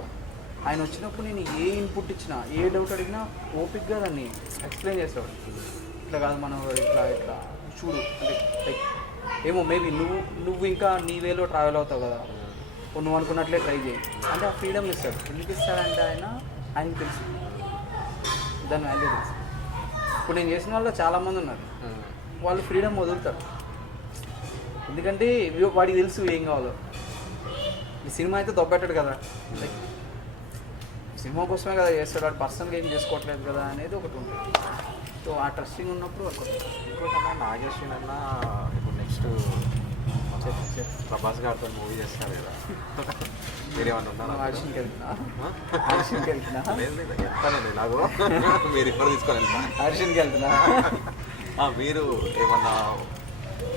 ఆయన వచ్చినప్పుడు నేను ఏ ఇన్పుట్ ఇచ్చినా, ఏ డౌట్ అడిగినా ఓపిక్గా దాన్ని ఎక్స్ప్లెయిన్ చేసేవాడు. ఇట్లా కాదు మనం ఇట్లా చూడు, అంటే లైక్ ఏమో మేబీ నువ్వు ఇంకా నీ వేలో ట్రావెల్ అవుతావు కదా, నువ్వు అనుకున్నట్లే ట్రై చేయి అంటే ఆ ఫ్రీడమ్ ఇస్తాడు. ఎందుకు ఇస్తాడంటే ఆయనకి తెలుసు దాని వాల్యూ తెలుసు. ఇప్పుడు నేను చేసిన వాళ్ళు చాలామంది ఉన్నారు, వాళ్ళు ఫ్రీడమ్ వదులుతారు. ఎందుకంటే వాడికి తెలుసు ఏం కావాలో. ఈ సినిమా అయితే దొబ్బెట్టాడు కదా, లైక్ సినిమా కోసమే కదా చేస్తాడు, వాడు పర్సనల్గా ఏం చేసుకోవట్లేదు కదా అనేది ఒకటి ఉంటుంది. సో ఆ ట్రస్టింగ్ ఉన్నప్పుడు ఇంకోటన్నా నాగేశ్వరి అన్న ఇప్పుడు నెక్స్ట్ ప్రభాస్ గారితో మూవీ చేస్తారు కదా, మీరేమన్నా ఉన్నారా? ఆడిషన్కి వెళ్తున్నా చెప్తానండి నాకు, మీరు ఇప్పుడు తీసుకొని వెళ్తా. ఆడిషన్కి వెళ్తున్నా. మీరు ఏమన్నా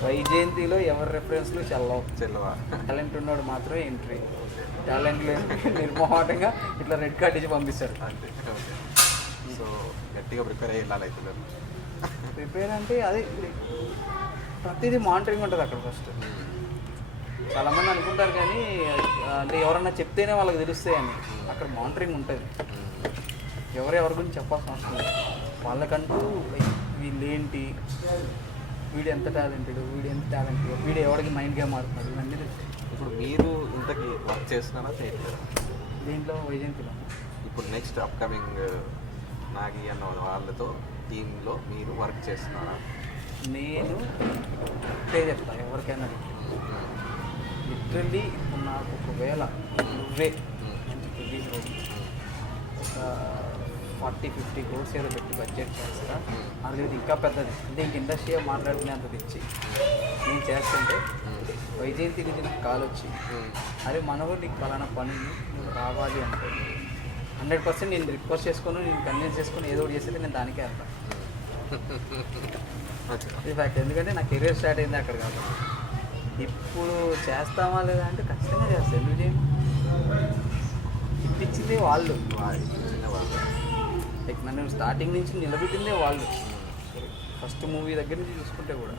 వైజయంతిలో ఎవరి రెఫరెన్స్లు చెల్లవా? టాలెంట్ ఉన్నాడు మాత్రమే ఎంట్రీ. టాలెంట్ లేదు నిర్మోహమాటంగా ఇట్లా రెడ్ కార్డ్ ఇచ్చి పంపిస్తారు. అంతే. సో గట్టిగా ప్రిపేర్ అయ్యి వెళ్ళాలి అయితే. ప్రిపేర్ అంటే అదే ప్రతిదీ మానిటరింగ్ ఉంటుంది అక్కడ ఫస్ట్. చాలామంది అనుకుంటారు కానీ అంటే ఎవరన్నా చెప్తేనే వాళ్ళకి తెలుస్తాయని, అక్కడ మానిటరింగ్ ఉంటుంది. ఎవరి గురించి చెప్పాల్సిన అవసరం లేదు. వాళ్ళకంటూ వీళ్ళేంటి, వీడు ఎంత టాలెంటెడ్, వీడు ఎవరికి మైండ్గా మారుతున్నాడు, ఇవన్నీ తెలుస్తాయి. ఇప్పుడు మీరు ఇంతకీ వర్క్ చేస్తున్నారా చేయట్లేదా దీంట్లో వైజయంతిలో? ఇప్పుడు నెక్స్ట్ అప్కమింగ్ నాగి అన్న వాళ్ళతో టీంలో మీరు వర్క్ చేస్తున్నారా? నేను పే చెప్తాను ఎవరికైనా. లిటరల్లీ ఇప్పుడు నాకు ఒకవేళ నువ్వే ఒక 40-50 crores ఏదో పెట్టి బడ్జెట్ చేస్తా, అది ఇంకా పెద్దది అంటే ఇంక ఇండస్ట్రీ మాట్లాడుకునేంత తెచ్చి నేను చేస్తుంటే వైజయంతి నుంచి నాకు కాల్ వచ్చి, అరే మనోడు నీకు ఫలానా పని నువ్వు రావాలి అంటే 100% నేను రిక్వెస్ట్ చేసుకొని నేను కన్విన్స్ చేసుకొని ఏదో ఒకటి చేస్తే నేను దానికే వెళ్తాను. ఇది ఫ్యాక్ట్. ఎందుకంటే నా కెరీర్ స్టార్ట్ అయింది అక్కడ కాబట్టి. ఇప్పుడు చేస్తామా లేదా అంటే ఖచ్చితంగా చేస్తాను. ఎందుకు చేయను? ఇప్పించింది వాళ్ళు, లైక్ నన్ను స్టార్టింగ్ నుంచి నిలబెట్టిందే వాళ్ళు. ఫస్ట్ మూవీ దగ్గర నుంచి చూసుకుంటే కూడా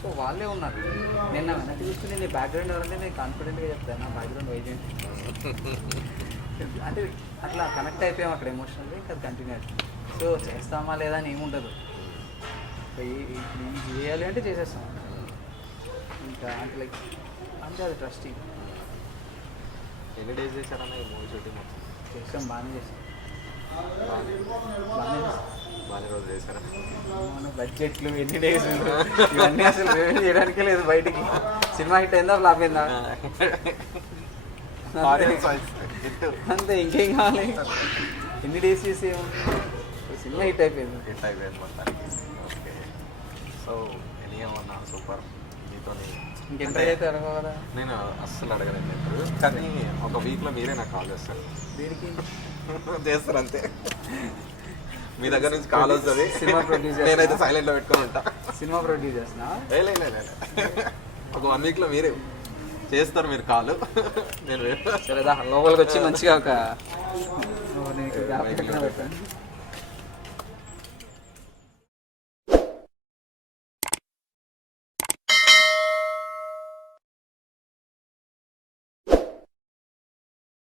సో వాళ్ళే ఉన్నారు. నేను నా వెనక్కి చూసుకుని నీ బ్యాక్గ్రౌండ్ ఎవరంటే నేను కాన్ఫిడెంట్గా చెప్తాను నా బ్యాక్గ్రౌండ్ వైజయంతి. అంటే అట్లా కనెక్ట్ అయిపోయాం అక్కడ ఎమోషనల్గా, ఇంకా కంటిన్యూ అవుతుంది. సో చేస్తామా లేదా అని ఏముండదు, ఇది చేయాలి అంటే చేసేస్తాం ఇంకా. అంటే లైక్ అంటే అది ట్రస్టింగ్. ఎన్ని డేస్ చేశారన్న ఈ మూవీ షూటింగ్ మొత్తం? చేసాం, బాగానే చేసాం. బాగానే రోజు చేశారా? మన బడ్జెట్లు ఎన్ని డేస్ ఇవన్నీ అసలు రివీల్ చేయడానికే లేదు బయటికి. సినిమా హిట్ అయిందా ఫ్లాప్ అయిందా అంతే, ఇంకేం కావాలి. ఎన్ని డేస్ చేసి సినిమా హిట్ అయిపోయింది. మొత్తానికి. ఓకే, సో ఎనీ ఏమన్నా సూపర్ మీతో ఇంకెంటర్ అయితే అడగవు కదా. నేను అస్సలు అడగలేదు ఇంటర్వ్యూ, కానీ ఒక వీక్లో మీరే నాకు కాల్ చేస్తారు. దీనికి చేస్తారు అంతే. మీ దగ్గర నుంచి కాల్ వస్తుంది, సినిమా ప్రొడ్యూస్ నేనైతే సైలెంట్లో పెట్టుకొని ఉంటా. సినిమా ప్రొడ్యూస్ చేస్తున్నా ఒక 1 వీక్లో మీరే చేస్తారు మీరు కాల్. నేను సరేదా లోపలికి వచ్చి మంచిగా ఒక